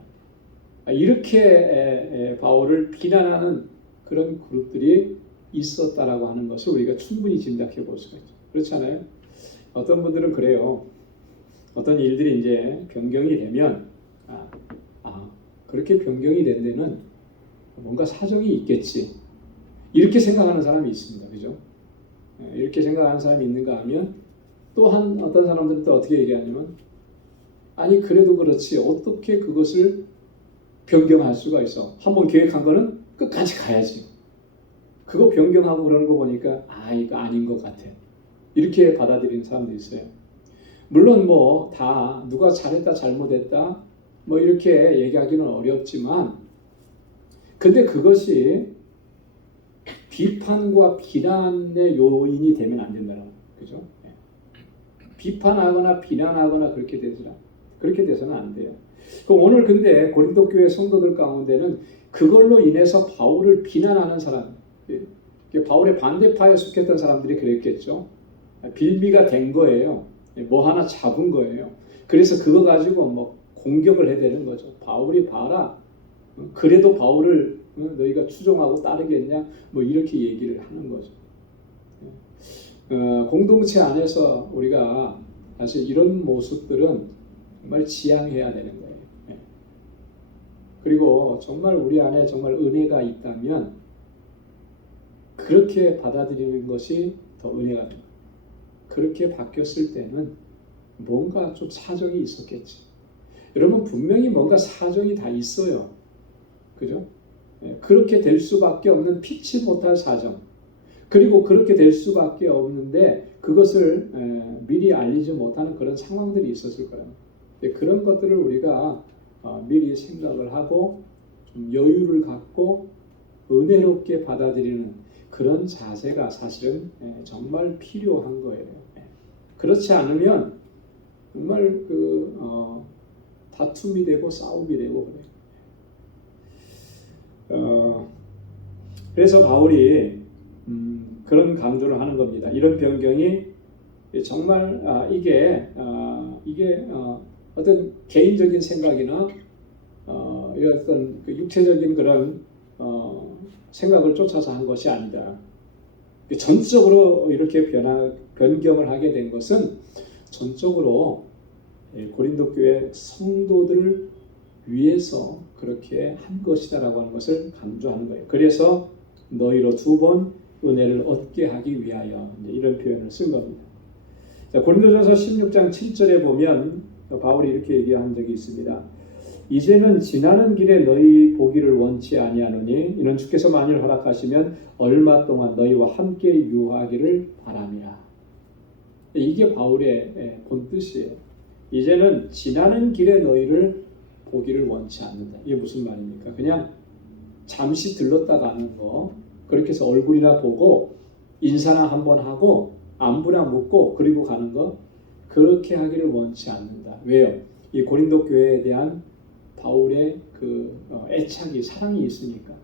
이렇게 바울을 비난하는 그런 그룹들이 있었다라고 하는 것을 우리가 충분히 짐작해 볼 수가 있죠. 그렇잖아요? 어떤 분들은 그래요. 어떤 일들이 이제 변경이 되면 그렇게 변경이 된 데는 뭔가 사정이 있겠지. 이렇게 생각하는 사람이 있습니다. 그죠? 이렇게 생각하는 사람이 있는가 하면 또한 어떤 사람들은 또 어떻게 얘기하냐면 아니 그래도 그렇지 어떻게 그것을 변경할 수가 있어. 한번 계획한 거는 끝까지 가야지. 그거 변경하고 그러는 거 보니까 이거 아닌 것 같아. 이렇게 받아들이는 사람도 있어요. 물론 뭐 다 누가 잘했다 잘못했다 뭐 이렇게 얘기하기는 어렵지만 근데 그것이 비판과 비난의 요인이 되면 안 된다는 거죠. 그죠? 비판하거나 비난하거나 그렇게 돼서는 안 돼요. 오늘 근데 고린도 교회 성도들 가운데는 그걸로 인해서 바울을 비난하는 사람, 바울의 반대파에 속했던 사람들이 그랬겠죠. 빌미가 된 거예요. 뭐 하나 잡은 거예요. 그래서 그거 가지고 뭐 공격을 해대는 거죠. 바울이 봐라. 그래도 바울을 너희가 추종하고 따르겠냐? 뭐 이렇게 얘기를 하는 거죠. 공동체 안에서 우리가 사실 이런 모습들은 정말 지양해야 되는 거예요. 그리고 정말 우리 안에 정말 은혜가 있다면 그렇게 받아들이는 것이 더 은혜가 됩니다. 그렇게 바뀌었을 때는 뭔가 좀 사정이 있었겠지. 여러분 분명히 뭔가 사정이 다 있어요. 그죠? 그렇게 될 수밖에 없는 피치 못할 사정. 그리고 그렇게 될 수밖에 없는데 그것을 미리 알리지 못하는 그런 상황들이 있었을 거예요. 그런 것들을 우리가 미리 생각을 하고 좀 여유를 갖고 은혜롭게 받아들이는 그런 자세가 사실은 정말 필요한 거예요. 그렇지 않으면 정말 다툼이 되고 싸움이 되고 그래요. 그래서 바울이 그런 강조를 하는 겁니다. 이런 변경이 정말 이게 어떤 개인적인 생각이나 어떤 육체적인 그런 생각을 쫓아서 한 것이 아니다. 전적으로 이렇게 변경을 하게 된 것은 전적으로 고린도 교회 성도들을 위해서 그렇게 한 것이다라고 하는 것을 강조하는 거예요. 그래서 너희로 2번 은혜를 얻게 하기 위하여 이런 표현을 쓴 겁니다. 자, 고린도전서 16장 7절에 보면 바울이 이렇게 얘기한 적이 있습니다. 이제는 지나는 길에 너희 보기를 원치 아니하노니 이는 주께서 만일 허락하시면 얼마 동안 너희와 함께 유하기를 바람이라. 이게 바울의 본뜻이에요. 이제는 지나는 길에 너희를 보기를 원치 않는다. 이게 무슨 말입니까? 그냥 잠시 들렀다 가는 거, 그렇게 해서 얼굴이나 보고 인사나 한번 하고 안부나 묻고 그리고 가는 거, 그렇게 하기를 원치 않는다. 왜요? 이 고린도 교회에 대한 바울의 애착이, 사랑이 있으니까.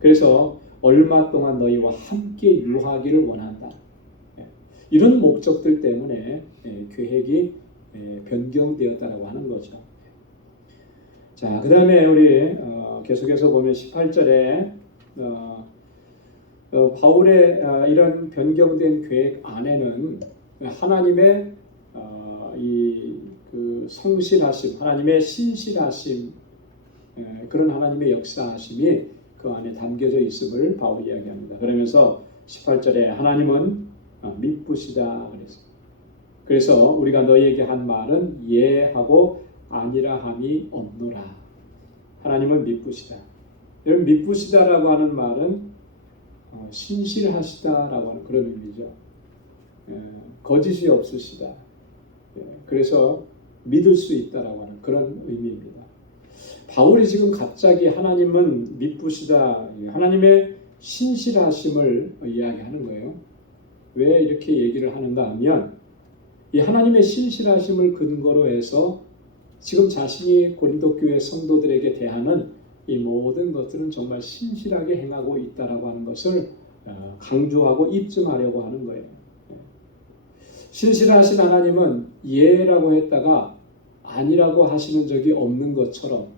그래서 얼마 동안 너희와 함께 유하기를 원한다. 이런 목적들 때문에 계획이 변경되었다라고 하는 거죠. 자, 그 다음에 우리 계속해서 보면 18절에 바울의 이런 변경된 계획 안에는 하나님의 성실하심, 하나님의 신실하심, 그런 하나님의 역사하심이 그 안에 담겨져 있음을 바울이 이야기합니다. 그러면서 18절에 하나님은 미쁘시다 그랬어요. 그래서 우리가 너희에게 한 말은 예하고 아니라 함이 없노라. 하나님은 미쁘시다. 여러분, 미쁘시다라고 하는 말은 신실하시다라고 하는 그런 의미죠. 거짓이 없으시다. 그래서 믿을 수 있다라고 하는 그런 의미입니다. 바울이 지금 갑자기 하나님은 미쁘시다, 하나님의 신실하심을 이야기하는 거예요. 왜 이렇게 얘기를 하는가 하면 이 하나님의 신실하심을 근거로 해서 지금 자신이 고린도 교회 성도들에게 대하는 이 모든 것들은 정말 신실하게 행하고 있다라고 하는 것을 강조하고 입증하려고 하는 거예요. 신실하신 하나님은 예라고 했다가 아니라고 하시는 적이 없는 것처럼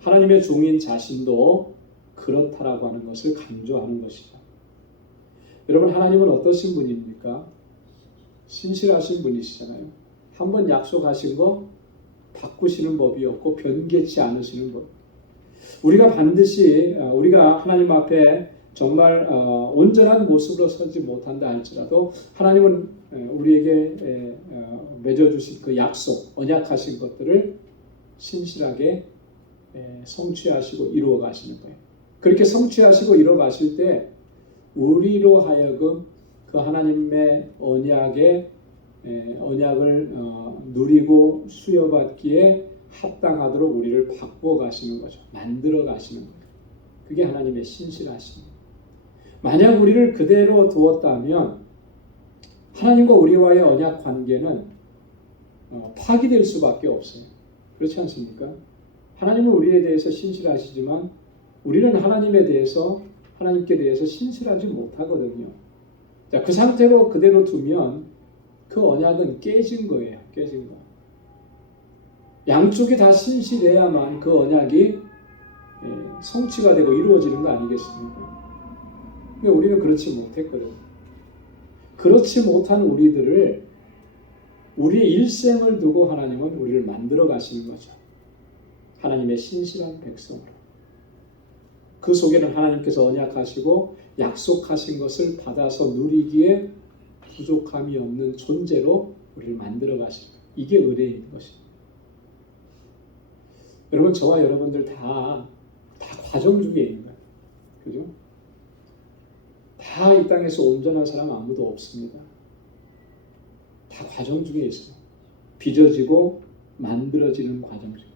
하나님의 종인 자신도 그렇다라고 하는 것을 강조하는 것이죠. 여러분, 하나님은 어떠신 분입니까? 신실하신 분이시잖아요. 한번 약속하신 거 바꾸시는 법이 없고 변개치 않으시는 법. 우리가 반드시 우리가 하나님 앞에 정말 온전한 모습으로 서지 못한다 할지라도 하나님은 우리에게 맺어주신 그 약속, 언약하신 것들을 신실하게 성취하시고 이루어 가시는 거예요. 그렇게 성취하시고 이루어 가실 때 우리로 하여금 그 하나님의 언약을 누리고 수여받기에 합당하도록 우리를 바꾸어 가시는 거죠. 만들어 가시는 거예요. 그게 하나님의 신실하심이에요. 만약 우리를 그대로 두었다면 하나님과 우리와의 언약 관계는 파기될 수밖에 없어요. 그렇지 않습니까? 하나님은 우리에 대해서 신실하시지만 우리는 하나님께 대해서 신실하지 못하거든요. 자, 그 상태로 그대로 두면 그 언약은 깨진 거예요. 깨진 거. 양쪽이 다 신실해야만 그 언약이 성취가 되고 이루어지는 거 아니겠습니까? 근데 우리는 그렇지 못했거든요. 그렇지 못한 우리들을 우리의 일생을 두고 하나님은 우리를 만들어 가시는 거죠. 하나님의 신실한 백성으로. 그 속에는 하나님께서 언약하시고 약속하신 것을 받아서 누리기에 부족함이 없는 존재로 우리를 만들어 가시는 거예요. 이게 은혜인 것입니다. 여러분, 저와 여러분들 다 과정 중에 있는 거예요. 그죠? 다 이 땅에서 온전한 사람 아무도 없습니다. 다 과정 중에 있어요. 빚어지고 만들어지는 과정 중에.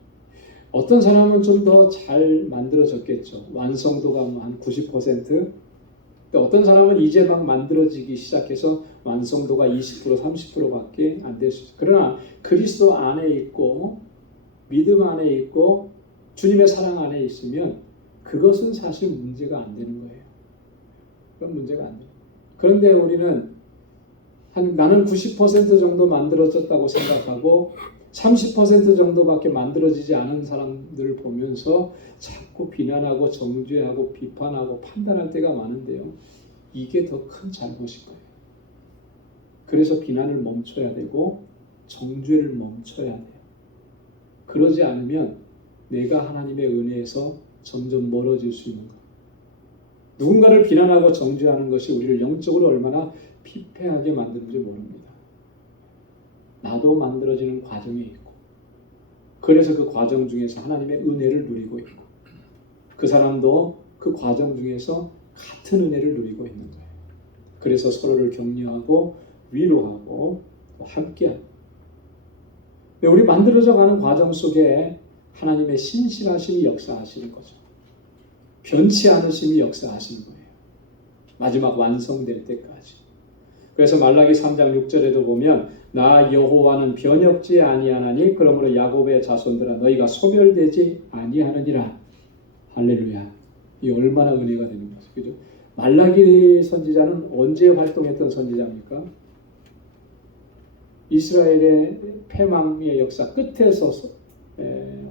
어떤 사람은 좀 더 잘 만들어졌겠죠. 완성도가 한 90%. 어떤 사람은 이제 막 만들어지기 시작해서 완성도가 20%, 30%밖에 안 될 수 있어요. 그러나 그리스도 안에 있고 믿음 안에 있고 주님의 사랑 안에 있으면 그것은 사실 문제가 안 되는 거예요. 그건 문제가 안 돼요. 그런데 우리는 나는 90% 정도 만들어졌다고 생각하고 30% 정도밖에 만들어지지 않은 사람들을 보면서 자꾸 비난하고 정죄하고 비판하고 판단할 때가 많은데요. 이게 더 큰 잘못인 거예요. 그래서 비난을 멈춰야 되고 정죄를 멈춰야 돼요. 그러지 않으면 내가 하나님의 은혜에서 점점 멀어질 수 있는 거예요. 누군가를 비난하고 정죄하는 것이 우리를 영적으로 얼마나 피폐하게 만드는지 모릅니다. 나도 만들어지는 과정이 있고 그래서 그 과정 중에서 하나님의 은혜를 누리고 있고 그 사람도 그 과정 중에서 같은 은혜를 누리고 있는 거예요. 그래서 서로를 격려하고 위로하고 함께하고 우리 만들어져 가는 과정 속에 하나님의 신실하심이 역사하시는 거죠. 변치 않으심이 역사하시는 거예요. 마지막 완성될 때까지. 그래서 말라기 3장 6절에도 보면 나 여호와는 변혁지 아니하나니 그러므로 야곱의 자손들아 너희가 소멸되지 아니하느니라. 할렐루야. 이 얼마나 은혜가 되는 거죠. 그죠? 말라기 선지자는 언제 활동했던 선지자입니까? 이스라엘의 패망의 역사 끝에서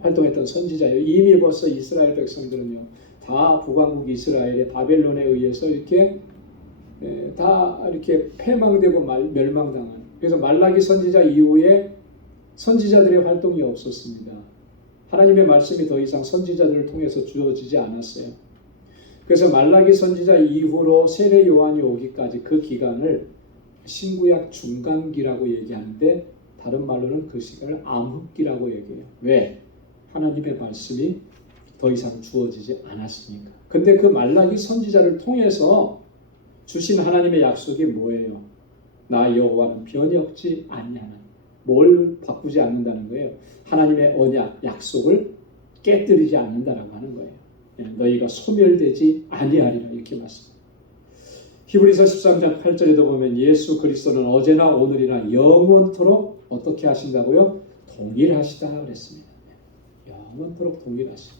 활동했던 선지자예요. 이미 벌써 이스라엘 백성들은요. 다 북왕국 이스라엘의 바벨론에 의해서 이렇게 다 이렇게 패망되고 멸망당한. 그래서 말라기 선지자 이후에 선지자들의 활동이 없었습니다. 하나님의 말씀이 더 이상 선지자들을 통해서 주어지지 않았어요. 그래서 말라기 선지자 이후로 세례 요한이 오기까지 그 기간을 신구약 중간기라고 얘기하는데 다른 말로는 그 시간을 암흑기라고 얘기해요. 왜? 하나님의 말씀이 더 이상 주어지지 않았으니까. 근데 그 말라기 선지자를 통해서 주신 하나님의 약속이 뭐예요? 나 여호와는 변이 없지 아니하는, 뭘 바꾸지 않는다는 거예요. 하나님의 언약, 약속을 깨뜨리지 않는다라고 하는 거예요. 너희가 소멸되지 아니하리라 이렇게 말씀합니다. 히브리서 13장 8절에도 보면 예수 그리스도는 어제나 오늘이나 영원토록 어떻게 하신다고요? 동일하시다 그랬습니다. 영원토록 동일하시다.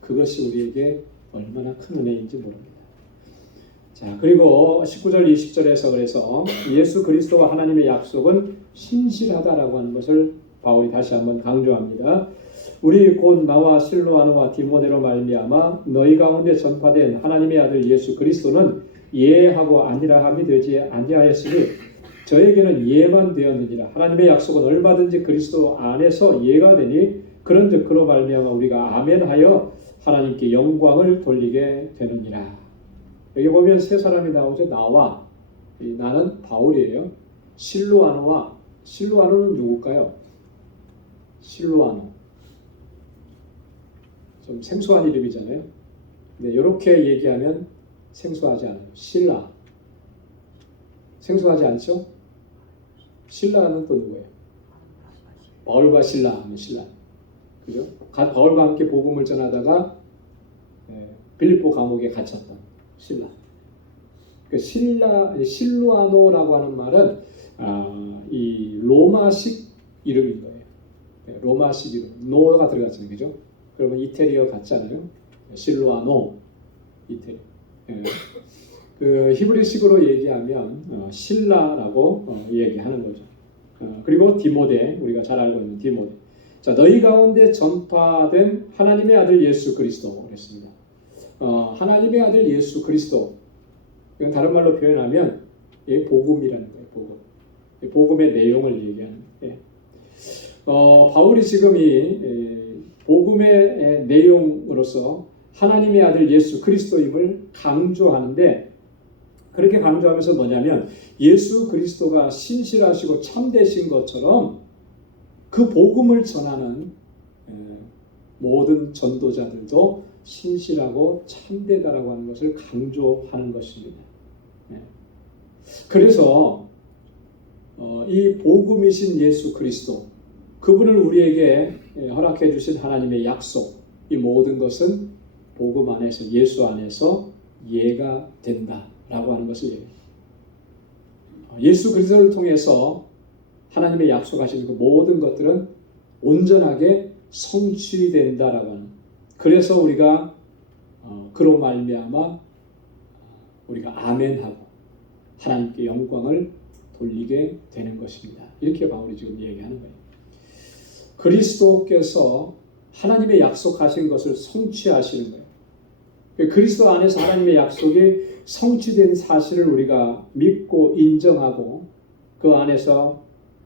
그것이 우리에게 얼마나 큰 은혜인지 모릅니다. 자, 그리고 19절 20절에서 그래서 예수 그리스도와 하나님의 약속은 신실하다라고 하는 것을 바울이 다시 한번 강조합니다. 우리 곧 나와 실로아노와 디모데로 말미암아 너희 가운데 전파된 하나님의 아들 예수 그리스도는 예하고 아니라함이 되지 아니하였으니 저에게는 예만 되었느니라. 하나님의 약속은 얼마든지 그리스도 안에서 예가 되니 그런즉 그로 말미암아 우리가 아멘하여 하나님께 영광을 돌리게 되느니라. 여기 보면 세 사람이 나오죠. 나와, 나는 바울이에요. 실로아노는 누굴까요? 실로아노, 좀 생소한 이름이잖아요. 근데 이렇게 얘기하면 생소하지 않아요. 실라, 생소하지 않죠? 실라는 또 누구예요? 바울과 실라 하면 실라, 그죠? 바울과 함께 복음을 전하다가 빌립보 감옥에 갇혔던 실라. 그 실루아노라고 하는 말은 이 로마식 이름인 거예요. 로마식 이름, 노가 들어갔잖아요, 그죠? 그러면 이태리어 같잖아요. 실루아노, 이태리. 그 히브리식으로 얘기하면 실라라고 얘기하는 거죠. 그리고 디모데, 우리가 잘 알고 있는 디모데. 자, 너희 가운데 전파된 하나님의 아들 예수 그리스도 그랬습니다. 하나님의 아들 예수 그리스도, 이건 다른 말로 표현하면 복음이라는 거예요. 복음. 복음의 내용을 얘기하는 거예요. 바울이 지금 이 복음의 내용으로서 하나님의 아들 예수 그리스도임을 강조하는데, 그렇게 강조하면서 뭐냐면 예수 그리스도가 신실하시고 참되신 것처럼 그 복음을 전하는 모든 전도자들도 신실하고 참되다라고 하는 것을 강조하는 것입니다. 그래서 이 복음이신 예수 그리스도, 그분을 우리에게 허락해 주신 하나님의 약속, 이 모든 것은 복음 안에서, 예수 안에서 예가 된다라고 하는 것을 얘기해요. 예수 그리스도를 통해서 하나님의 약속하신 그 모든 것들은 온전하게 성취된다라고 하는, 그래서 우리가 그로 말미암아 우리가 아멘하고 하나님께 영광을 돌리게 되는 것입니다. 이렇게 바울이 지금 얘기하는 거예요. 그리스도께서 하나님의 약속하신 것을 성취하시는 거예요. 그리스도 안에서 하나님의 약속이 성취된 사실을 우리가 믿고 인정하고 그 안에서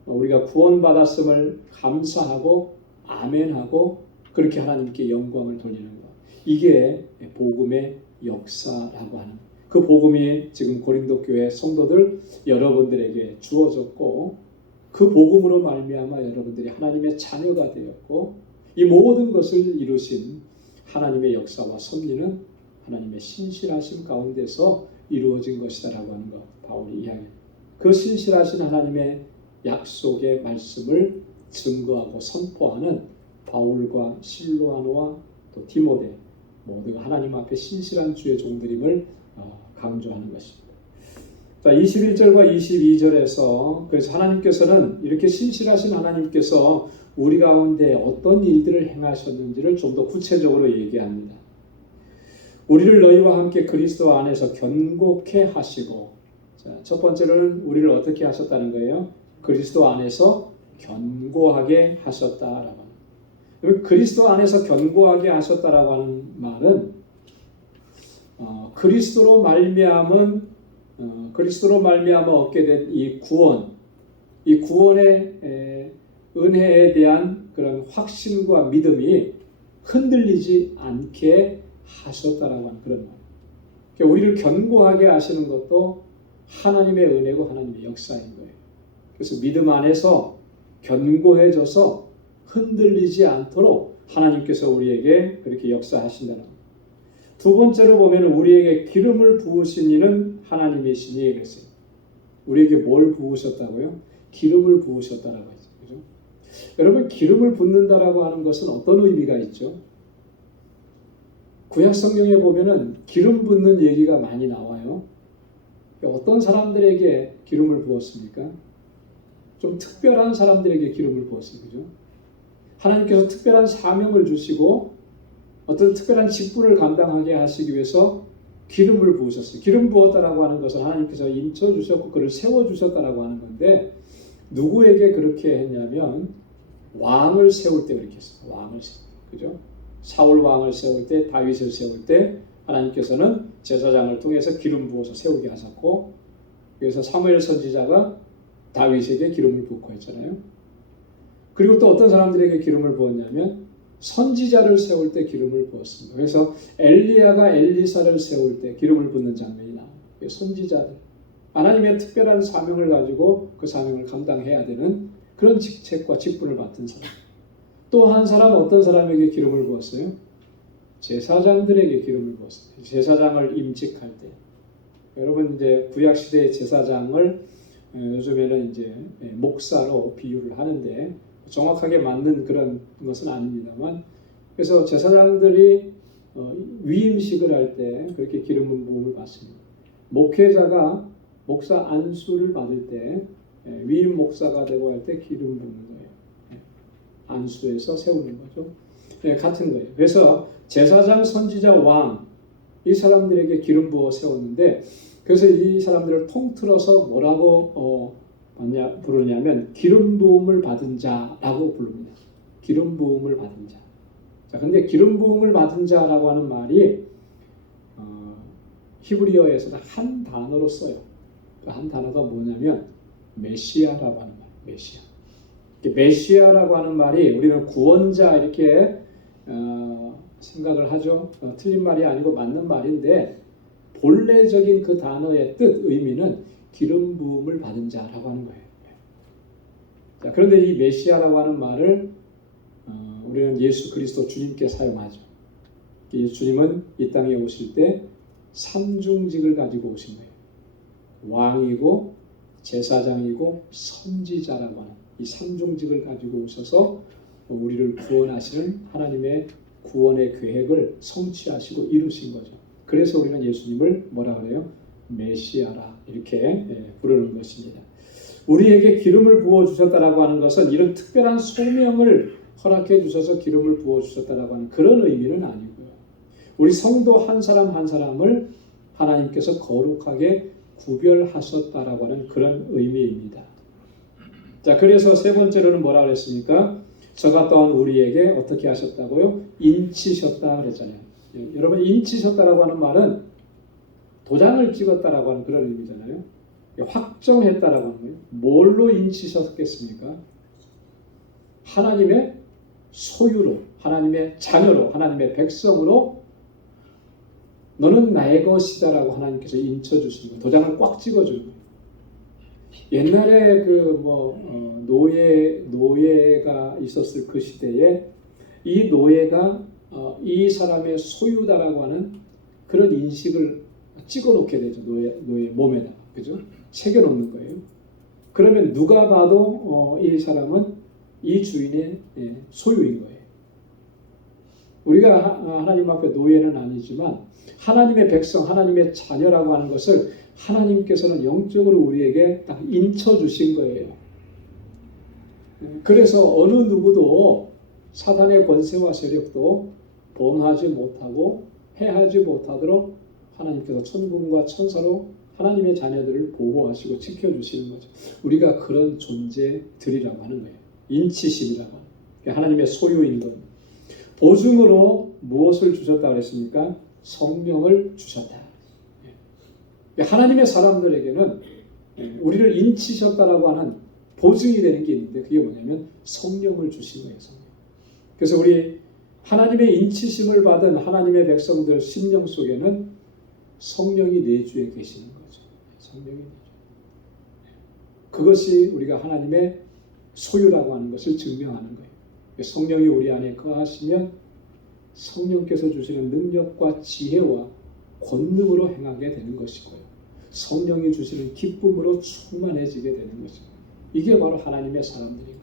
우리가 구원받았음을 감사하고 아멘하고 그렇게 하나님께 영광을 돌리는 것. 이게 복음의 역사라고 하는, 그 복음이 지금 고린도 교회 성도들 여러분들에게 주어졌고, 그 복음으로 말미암아 여러분들이 하나님의 자녀가 되었고, 이 모든 것을 이루신 하나님의 역사와 섭리는 하나님의 신실하심 가운데서 이루어진 것이다라고 하는 것, 바울이 이야기합니다. 그 신실하신 하나님의 약속의 말씀을 증거하고 선포하는 바울과 실로아노와 또 디모데, 모두가 하나님 앞에 신실한 주의 종들임을 강조하는 것입니다. 자, 21절과 22절에서 그래서 하나님께서는, 이렇게 신실하신 하나님께서 우리 가운데 어떤 일들을 행하셨는지를 좀 더 구체적으로 얘기합니다. 우리를 너희와 함께 그리스도 안에서 견고케 하시고, 자, 첫 번째로는 우리를 어떻게 하셨다는 거예요? 그리스도 안에서 견고하게 하셨다라고 합니다. 그리스도 안에서 견고하게 하셨다라고 하는 말은 그리스도로 말미암아 얻게 된 이 구원, 이 구원의 은혜에 대한 그런 확신과 믿음이 흔들리지 않게 하셨다라고 하는 그런 말. 그러니까 우리를 견고하게 하시는 것도 하나님의 은혜고 하나님의 역사인 거예요. 그래서 믿음 안에서 견고해져서 흔들리지 않도록 하나님께서 우리에게 그렇게 역사하신다는 거예요. 두 번째로 보면 우리에게 기름을 부으신 이는 하나님이시니 그랬어요. 우리에게 뭘 부으셨다고요? 기름을 부으셨다라고 했죠. 그죠? 여러분, 기름을 붓는다라고 하는 것은 어떤 의미가 있죠? 구약 성경에 보면은 기름 붓는 얘기가 많이 나와요. 어떤 사람들에게 기름을 부었습니까? 좀 특별한 사람들에게 기름을 부었어요. 그죠? 하나님께서 특별한 사명을 주시고 어떤 특별한 직분을 감당하게 하시기 위해서 기름을 부으셨어요. 기름 부었다라고 하는 것은 하나님께서 인쳐 주셨고 그를 세워 주셨다라고 하는 건데 누구에게 그렇게 했냐면 왕을 세울 때 그렇게 했어요. 왕을 세울 때. 그죠? 사울 왕을 세울 때, 다윗을 세울 때 하나님께서는 제사장을 통해서 기름 부어서 세우게 하셨고 그래서 사무엘 선지자가 다윗에게 기름을 붓고 했잖아요. 그리고 또 어떤 사람들에게 기름을 부었냐면 선지자를 세울 때 기름을 부었습니다. 그래서 엘리야가 엘리사를 세울 때 기름을 붓는 장면이 나와요. 선지자들. 하나님의 특별한 사명을 가지고 그 사명을 감당해야 되는 그런 직책과 직분을 맡은 사람. 또 한 사람 어떤 사람에게 기름을 부었어요? 제사장들에게 기름을 부었어요. 제사장을 임직할 때. 여러분 이제 구약 시대의 제사장을 요즘에는 이제 목사로 비유를 하는데 정확하게 맞는 그런 것은 아닙니다만 그래서 제사장들이 위임식을 할 때 그렇게 기름 부음을 받습니다. 목회자가 목사 안수를 받을 때 위임 목사가 되고 할 때 기름 부는 거예요. 안수에서 세우는 거죠. 같은 거예요. 그래서 제사장, 선지자, 왕 이 사람들에게 기름 부어 세웠는데 그래서 이 사람들을 통틀어서 뭐라고 부르냐면 기름 부음을 받은 자라고 부릅니다. 기름 부음을 받은 자. 자, 근데 기름 부음을 받은 자라고 하는 말이 히브리어에서는 한 단어로 써요. 그 한 단어가 뭐냐면 메시아라고 하는 말. 메시아. 메시아라고 하는 말이 우리는 구원자 이렇게 생각을 하죠. 틀린 말이 아니고 맞는 말인데 본래적인 그 단어의 뜻, 의미는 기름 부음을 받은 자라고 하는 거예요. 자, 그런데 이 메시아라고 하는 말을 우리는 예수 그리스도 주님께 사용하죠. 이 주님은 이 땅에 오실 때 삼중직을 가지고 오신 거예요. 왕이고 제사장이고 선지자라고 하는 이 삼중직을 가지고 오셔서 우리를 구원하시는 하나님의 구원의 계획을 성취하시고 이루신 거죠. 그래서 우리는 예수님을 뭐라 그래요? 메시아라 이렇게 부르는 것입니다. 우리에게 기름을 부어주셨다라고 하는 것은 이런 특별한 소명을 허락해 주셔서 기름을 부어주셨다라고 하는 그런 의미는 아니고요. 우리 성도 한 사람 한 사람을 하나님께서 거룩하게 구별하셨다라고 하는 그런 의미입니다. 자, 그래서 세 번째로는 뭐라 그랬습니까? 저가 또한 우리에게 어떻게 하셨다고요? 인치셨다 그랬잖아요. 여러분 인치셨다라고 하는 말은 도장을 찍었다라고 하는 그런 의미잖아요. 확정했다라고 하는 거예요. 뭘로 인치셨겠습니까? 하나님의 소유로, 하나님의 자녀로, 하나님의 백성으로 너는 나의 것이다라고 하나님께서 인쳐주시는 거예요. 도장을 꽉 찍어주는 거예요. 옛날에 노예가 있었을 그 시대에 이 노예가 이 사람의 소유다라고 하는 그런 인식을 찍어놓게 되죠. 노예 몸에다, 그죠? 새겨놓는 거예요. 그러면 누가 봐도 이 사람은 이 주인의 소유인 거예요. 우리가 하나님 앞에 노예는 아니지만 하나님의 백성, 하나님의 자녀라고 하는 것을 하나님께서는 영적으로 우리에게 딱 인쳐주신 거예요. 그래서 어느 누구도 사단의 권세와 세력도 범하지 못하고 해하지 못하도록 하나님께서 천군과 천사로 하나님의 자녀들을 보호하시고 지켜주시는 거죠. 우리가 그런 존재들이라고 하는 거예요. 인치심이라고 하는 거예요. 하나님의 소유인 것. 보증으로 무엇을 주셨다 그랬습니까? 성령을 주셨다. 하나님의 사람들에게는 우리를 인치셨다라고 하는 보증이 되는 게 있는데 그게 뭐냐면 성령을 주신 거예요. 성령. 그래서 우리 하나님의 인치심을 받은 하나님의 백성들 심령 속에는 성령이 내주에 계시는 거죠. 성령이 내주. 그것이 우리가 하나님의 소유라고 하는 것을 증명하는 거예요. 성령이 우리 안에 거하시면 성령께서 주시는 능력과 지혜와 권능으로 행하게 되는 것이고요. 성령이 주시는 기쁨으로 충만해지게 되는 것이고, 이게 바로 하나님의 사람들이고요.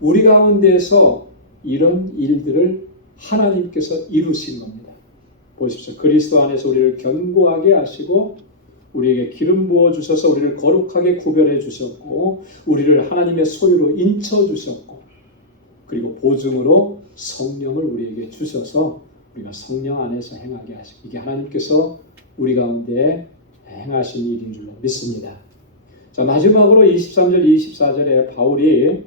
우리 가운데서 이런 일들을 하나님께서 이루신 겁니다. 보십시오. 그리스도 안에서 우리를 견고하게 하시고 우리에게 기름 부어 주셔서 우리를 거룩하게 구별해 주셨고, 우리를 하나님의 소유로 인쳐 주셨고, 그리고 보증으로 성령을 우리에게 주셔서 우리가 성령 안에서 행하게 하시고, 이게 하나님께서 우리 가운데 행하신 일인 줄로 믿습니다. 자, 마지막으로 23절, 24절에 바울이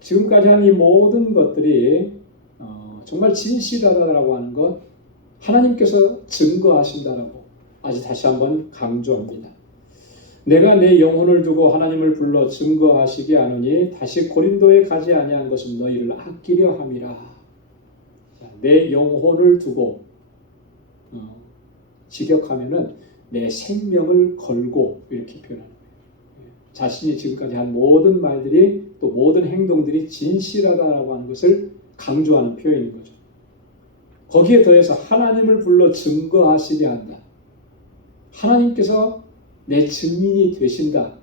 지금까지 한 이 모든 것들이 정말 진실하다라고 하는 것, 하나님께서 증거하신다라고 아직 다시 한번 강조합니다. 내가 내 영혼을 두고 하나님을 불러 증거하시게 하노니 다시 고린도에 가지 아니한 것은 너희를 아끼려 함이라. 내 영혼을 두고 직역하면은 내 생명을 걸고 이렇게 표현합니다. 자신이 지금까지 한 모든 말들이 또 모든 행동들이 진실하다라고 하는 것을 강조하는 표현인 거죠. 거기에 더해서 하나님을 불러 증거하시게 한다. 하나님께서 내 증인이 되신다.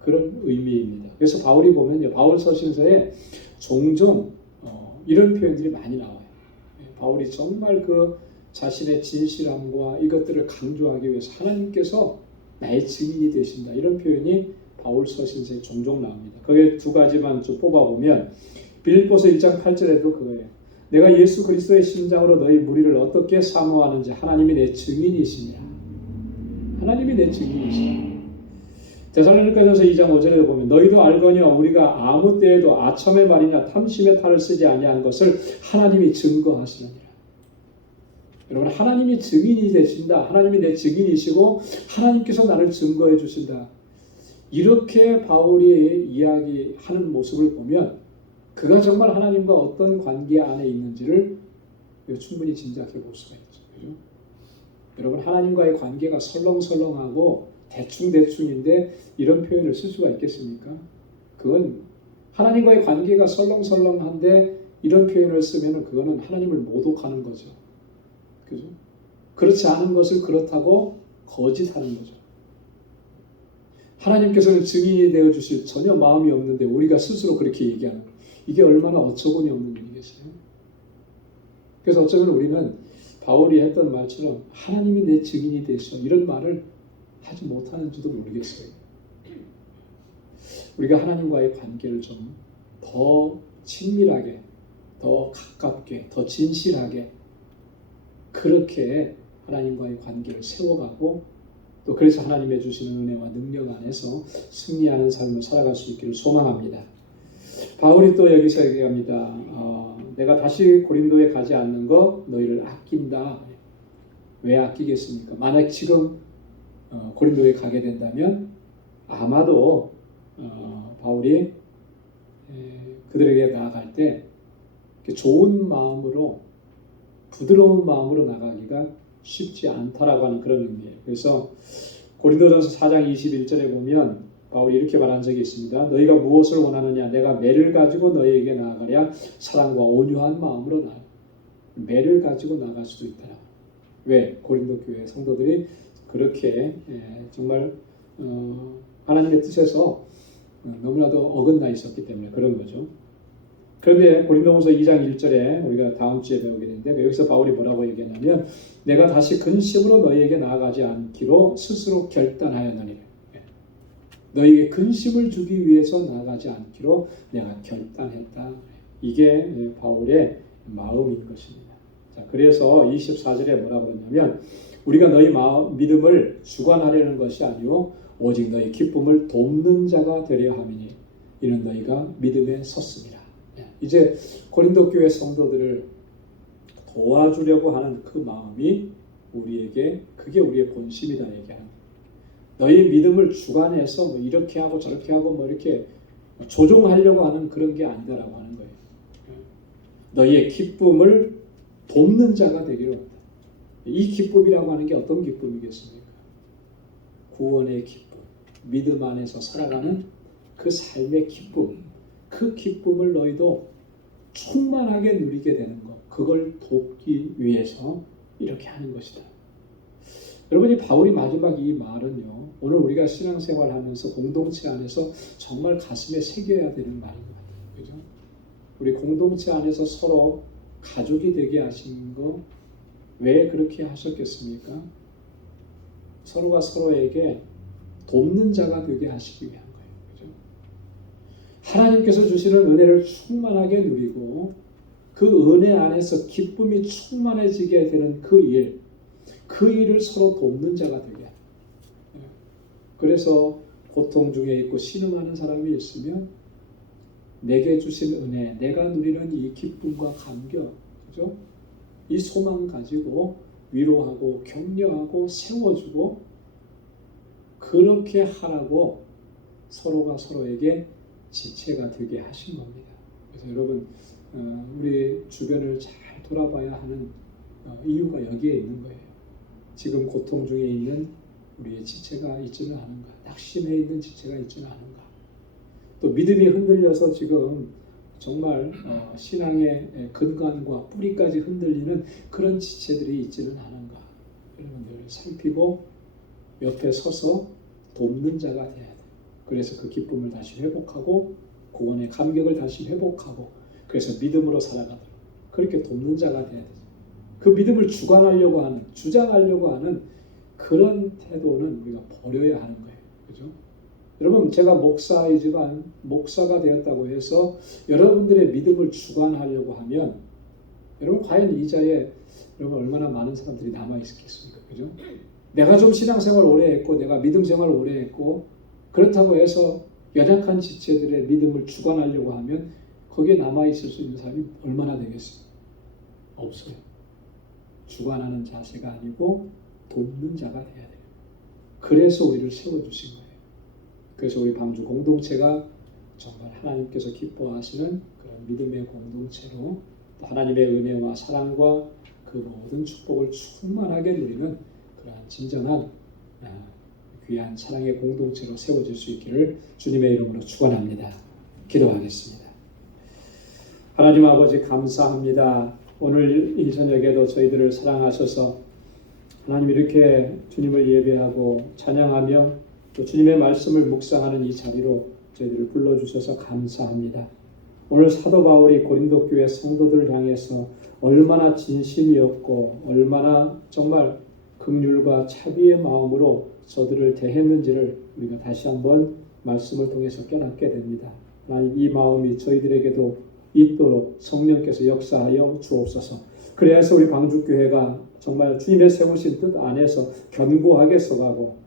그런 의미입니다. 그래서 바울이 보면요, 바울 서신서에 종종 이런 표현들이 많이 나와요. 바울이 정말 그 자신의 진실함과 이것들을 강조하기 위해서 하나님께서 나의 증인이 되신다. 이런 표현이 바울 서신서에 종종 나옵니다. 거기에 두 가지만 좀 뽑아보면 빌립보서 1장 8절에도 그거예요. 내가 예수 그리스도의 심장으로 너희 무리를 어떻게 사모하는지 하나님이 내 증인이시니라. 하나님이 내 증인이시라. 데살로니가전서 2장 5절에 보면 너희도 알거니와 우리가 아무 때에도 아첨의 말이냐 탐심의 탈을 쓰지 아니한 것을 하나님이 증거하시느니라. 여러분, 하나님이 증인이 되신다. 하나님이 내 증인이시고 하나님께서 나를 증거해 주신다. 이렇게 바울이 이야기하는 모습을 보면 그가 정말 하나님과 어떤 관계 안에 있는지를 충분히 짐작해 볼 수가 있죠. 그죠? 여러분, 하나님과의 관계가 설렁설렁하고 대충대충인데 이런 표현을 쓸 수가 있겠습니까? 그건 하나님과의 관계가 설렁설렁한데 이런 표현을 쓰면 그거는 하나님을 모독하는 거죠. 그죠? 그렇지 않은 것을 그렇다고 거짓하는 거죠. 하나님께서는 증인이 되어 주실 전혀 마음이 없는데 우리가 스스로 그렇게 얘기하는 거예요. 이게 얼마나 어처구니 없는 일이겠어요. 그래서 어쩌면 우리는 바울이 했던 말처럼 하나님이 내 증인이 되셔 이런 말을 하지 못하는지도 모르겠어요. 우리가 하나님과의 관계를 좀 더 친밀하게, 더 가깝게, 더 진실하게 그렇게 하나님과의 관계를 세워가고 또 그래서 하나님의 주시는 은혜와 능력 안에서 승리하는 삶을 살아갈 수 있기를 소망합니다. 바울이 또 여기서 얘기합니다. 내가 다시 고린도에 가지 않는 거 너희를 아낀다. 왜 아끼겠습니까? 만약 지금 고린도에 가게 된다면 아마도 바울이 그들에게 나아갈 때 좋은 마음으로 부드러운 마음으로 나가기가 쉽지 않다라고 하는 그런 의미예요. 그래서 고린도전서 4장 21절에 보면 바울이 이렇게 말한 적이 있습니다. 너희가 무엇을 원하느냐? 내가 매를 가지고 너희에게 나아가랴 사랑과 온유한 마음으로 나아가. 매를 가지고 나갈 수도 있다. 왜? 고린도 교회 성도들이 그렇게 정말 하나님의 뜻에서 너무나도 어긋나 있었기 때문에 그런 거죠. 그런데 고린도후서 2장 1절에 우리가 다음 주에 배우게 되는데 여기서 바울이 뭐라고 얘기하냐면 내가 다시 근심으로 너희에게 나아가지 않기로 스스로 결단하였느니라. 너희에게 근심을 주기 위해서 나아가지 않기로 내가 결단했다. 이게 바울의 마음인 것입니다. 자, 그래서 24절에 뭐라고 그러냐면 우리가 너희 믿음을 주관하려는 것이 아니요 오직 너희 기쁨을 돕는 자가 되려 함이니 이는 너희가 믿음에 섰습니다. 이제 고린도 교회 성도들을 도와주려고 하는 그 마음이 우리에게 그게 우리의 본심이다 얘기하는 거예요. 너희 믿음을 주관해서 뭐 이렇게 하고 저렇게 하고 뭐 이렇게 조종하려고 하는 그런 게 아니다라고 하는 거예요. 너희의 기쁨을 돕는 자가 되기를 원한다. 이 기쁨이라고 하는 게 어떤 기쁨이겠습니까? 구원의 기쁨, 믿음 안에서 살아가는 그 삶의 기쁨, 그 기쁨을 너희도 충만하게 누리게 되는 것, 그걸 돕기 위해서 이렇게 하는 것이다. 여러분이 바울이 마지막 이 말은요, 오늘 우리가 신앙생활하면서 공동체 안에서 정말 가슴에 새겨야 되는 말인 것 같아요. 그죠? 우리 공동체 안에서 서로 가족이 되게 하신 거 왜 그렇게 하셨겠습니까? 서로가 서로에게 돕는 자가 되게 하시기 위한 거예요. 그죠? 하나님께서 주시는 은혜를 충만하게 누리고 그 은혜 안에서 기쁨이 충만해지게 되는 그 일을 서로 돕는 자가 되게 합니다. 그래서 고통 중에 있고 신음하는 사람이 있으면 내게 주신 은혜, 내가 누리는 이 기쁨과 감격, 그죠? 이 소망 가지고 위로하고 격려하고 세워주고 그렇게 하라고 서로가 서로에게 지체가 되게 하신 겁니다. 그래서 여러분 우리 주변을 잘 돌아봐야 하는 이유가 여기에 있는 거예요. 지금 고통 중에 있는 우리의 지체가 있지는 않은가? 낙심해 있는 지체가 있지는 않은가? 또 믿음이 흔들려서 지금 정말 신앙의 근간과 뿌리까지 흔들리는 그런 지체들이 있지는 않은가? 여러분들 살피고 옆에 서서 돕는 자가 돼야 돼요. 그래서 그 기쁨을 다시 회복하고 구원의 감격을 다시 회복하고 그래서 믿음으로 살아가도록 그렇게 돕는 자가 돼야 되죠. 그 믿음을 주관하려고 하는, 주장하려고 하는 그런 태도는 우리가 버려야 하는 거예요. 그죠? 여러분, 제가 목사이지만 목사가 되었다고 해서 여러분들의 믿음을 주관하려고 하면 여러분 과연 이 자리에 여러분 얼마나 많은 사람들이 남아 있겠습니까? 그죠? 내가 좀 신앙생활 오래 했고 내가 믿음 생활 오래 했고 그렇다고 해서 연약한 지체들의 믿음을 주관하려고 하면 거기에 남아 있을 수 있는 사람이 얼마나 되겠어요? 없어요. 주관하는 자세가 아니고 돕는 자가 돼야 돼요. 그래서 우리를 세워주신 거예요. 그래서 우리 방주 공동체가 정말 하나님께서 기뻐하시는 그런 믿음의 공동체로 또 하나님의 은혜와 사랑과 그 모든 축복을 충만하게 누리는 그러한 진정한 귀한 사랑의 공동체로 세워질 수 있기를 주님의 이름으로 축원합니다. 기도하겠습니다. 하나님 아버지 감사합니다. 오늘 이 저녁에도 저희들을 사랑하셔서 하나님 이렇게 주님을 예배하고 찬양하며 또 주님의 말씀을 묵상하는 이 자리로 저희들을 불러주셔서 감사합니다. 오늘 사도 바울이 고린도 교회 성도들을 향해서 얼마나 진심이었고 얼마나 정말 긍휼과 차비의 마음으로 저들을 대했는지를 우리가 다시 한번 말씀을 통해서 깨닫게 됩니다. 하나님 이 마음이 저희들에게도 있도록 성령께서 역사하여 주옵소서. 그래서 우리 방주교회가 정말 주님의 세우신 뜻 안에서 견고하게 서가고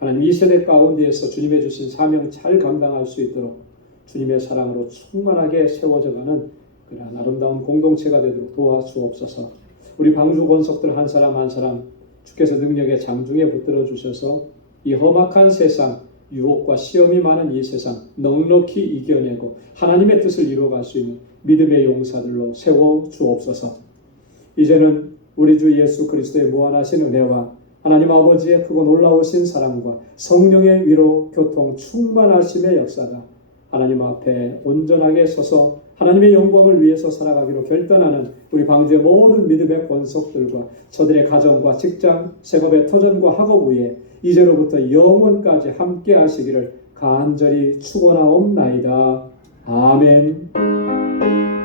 하나님 이 세대 가운데에서 주님의 주신 사명 잘 감당할 수 있도록 주님의 사랑으로 충만하게 세워져가는 그러한 아름다운 공동체가 되도록 도와주옵소서. 우리 방주 권속들 한 사람 한 사람 주께서 능력의 장중에 붙들어 주셔서 이 험악한 세상 유혹과 시험이 많은 이 세상 넉넉히 이겨내고 하나님의 뜻을 이루어갈 수 있는 믿음의 용사들로 세워 주옵소서. 이제는 우리 주 예수 그리스도의 무한하신 은혜와 하나님 아버지의 크고 놀라우신 사랑과 성령의 위로 교통 충만하심의 역사가 하나님 앞에 온전하게 서서 하나님의 영광을 위해서 살아가기로 결단하는 우리 방주의 모든 믿음의 권속들과 저들의 가정과 직장, 생업의 터전과 학업 위에 이제로부터 영원까지 함께 하시기를 간절히 축원하옵나이다. 아멘.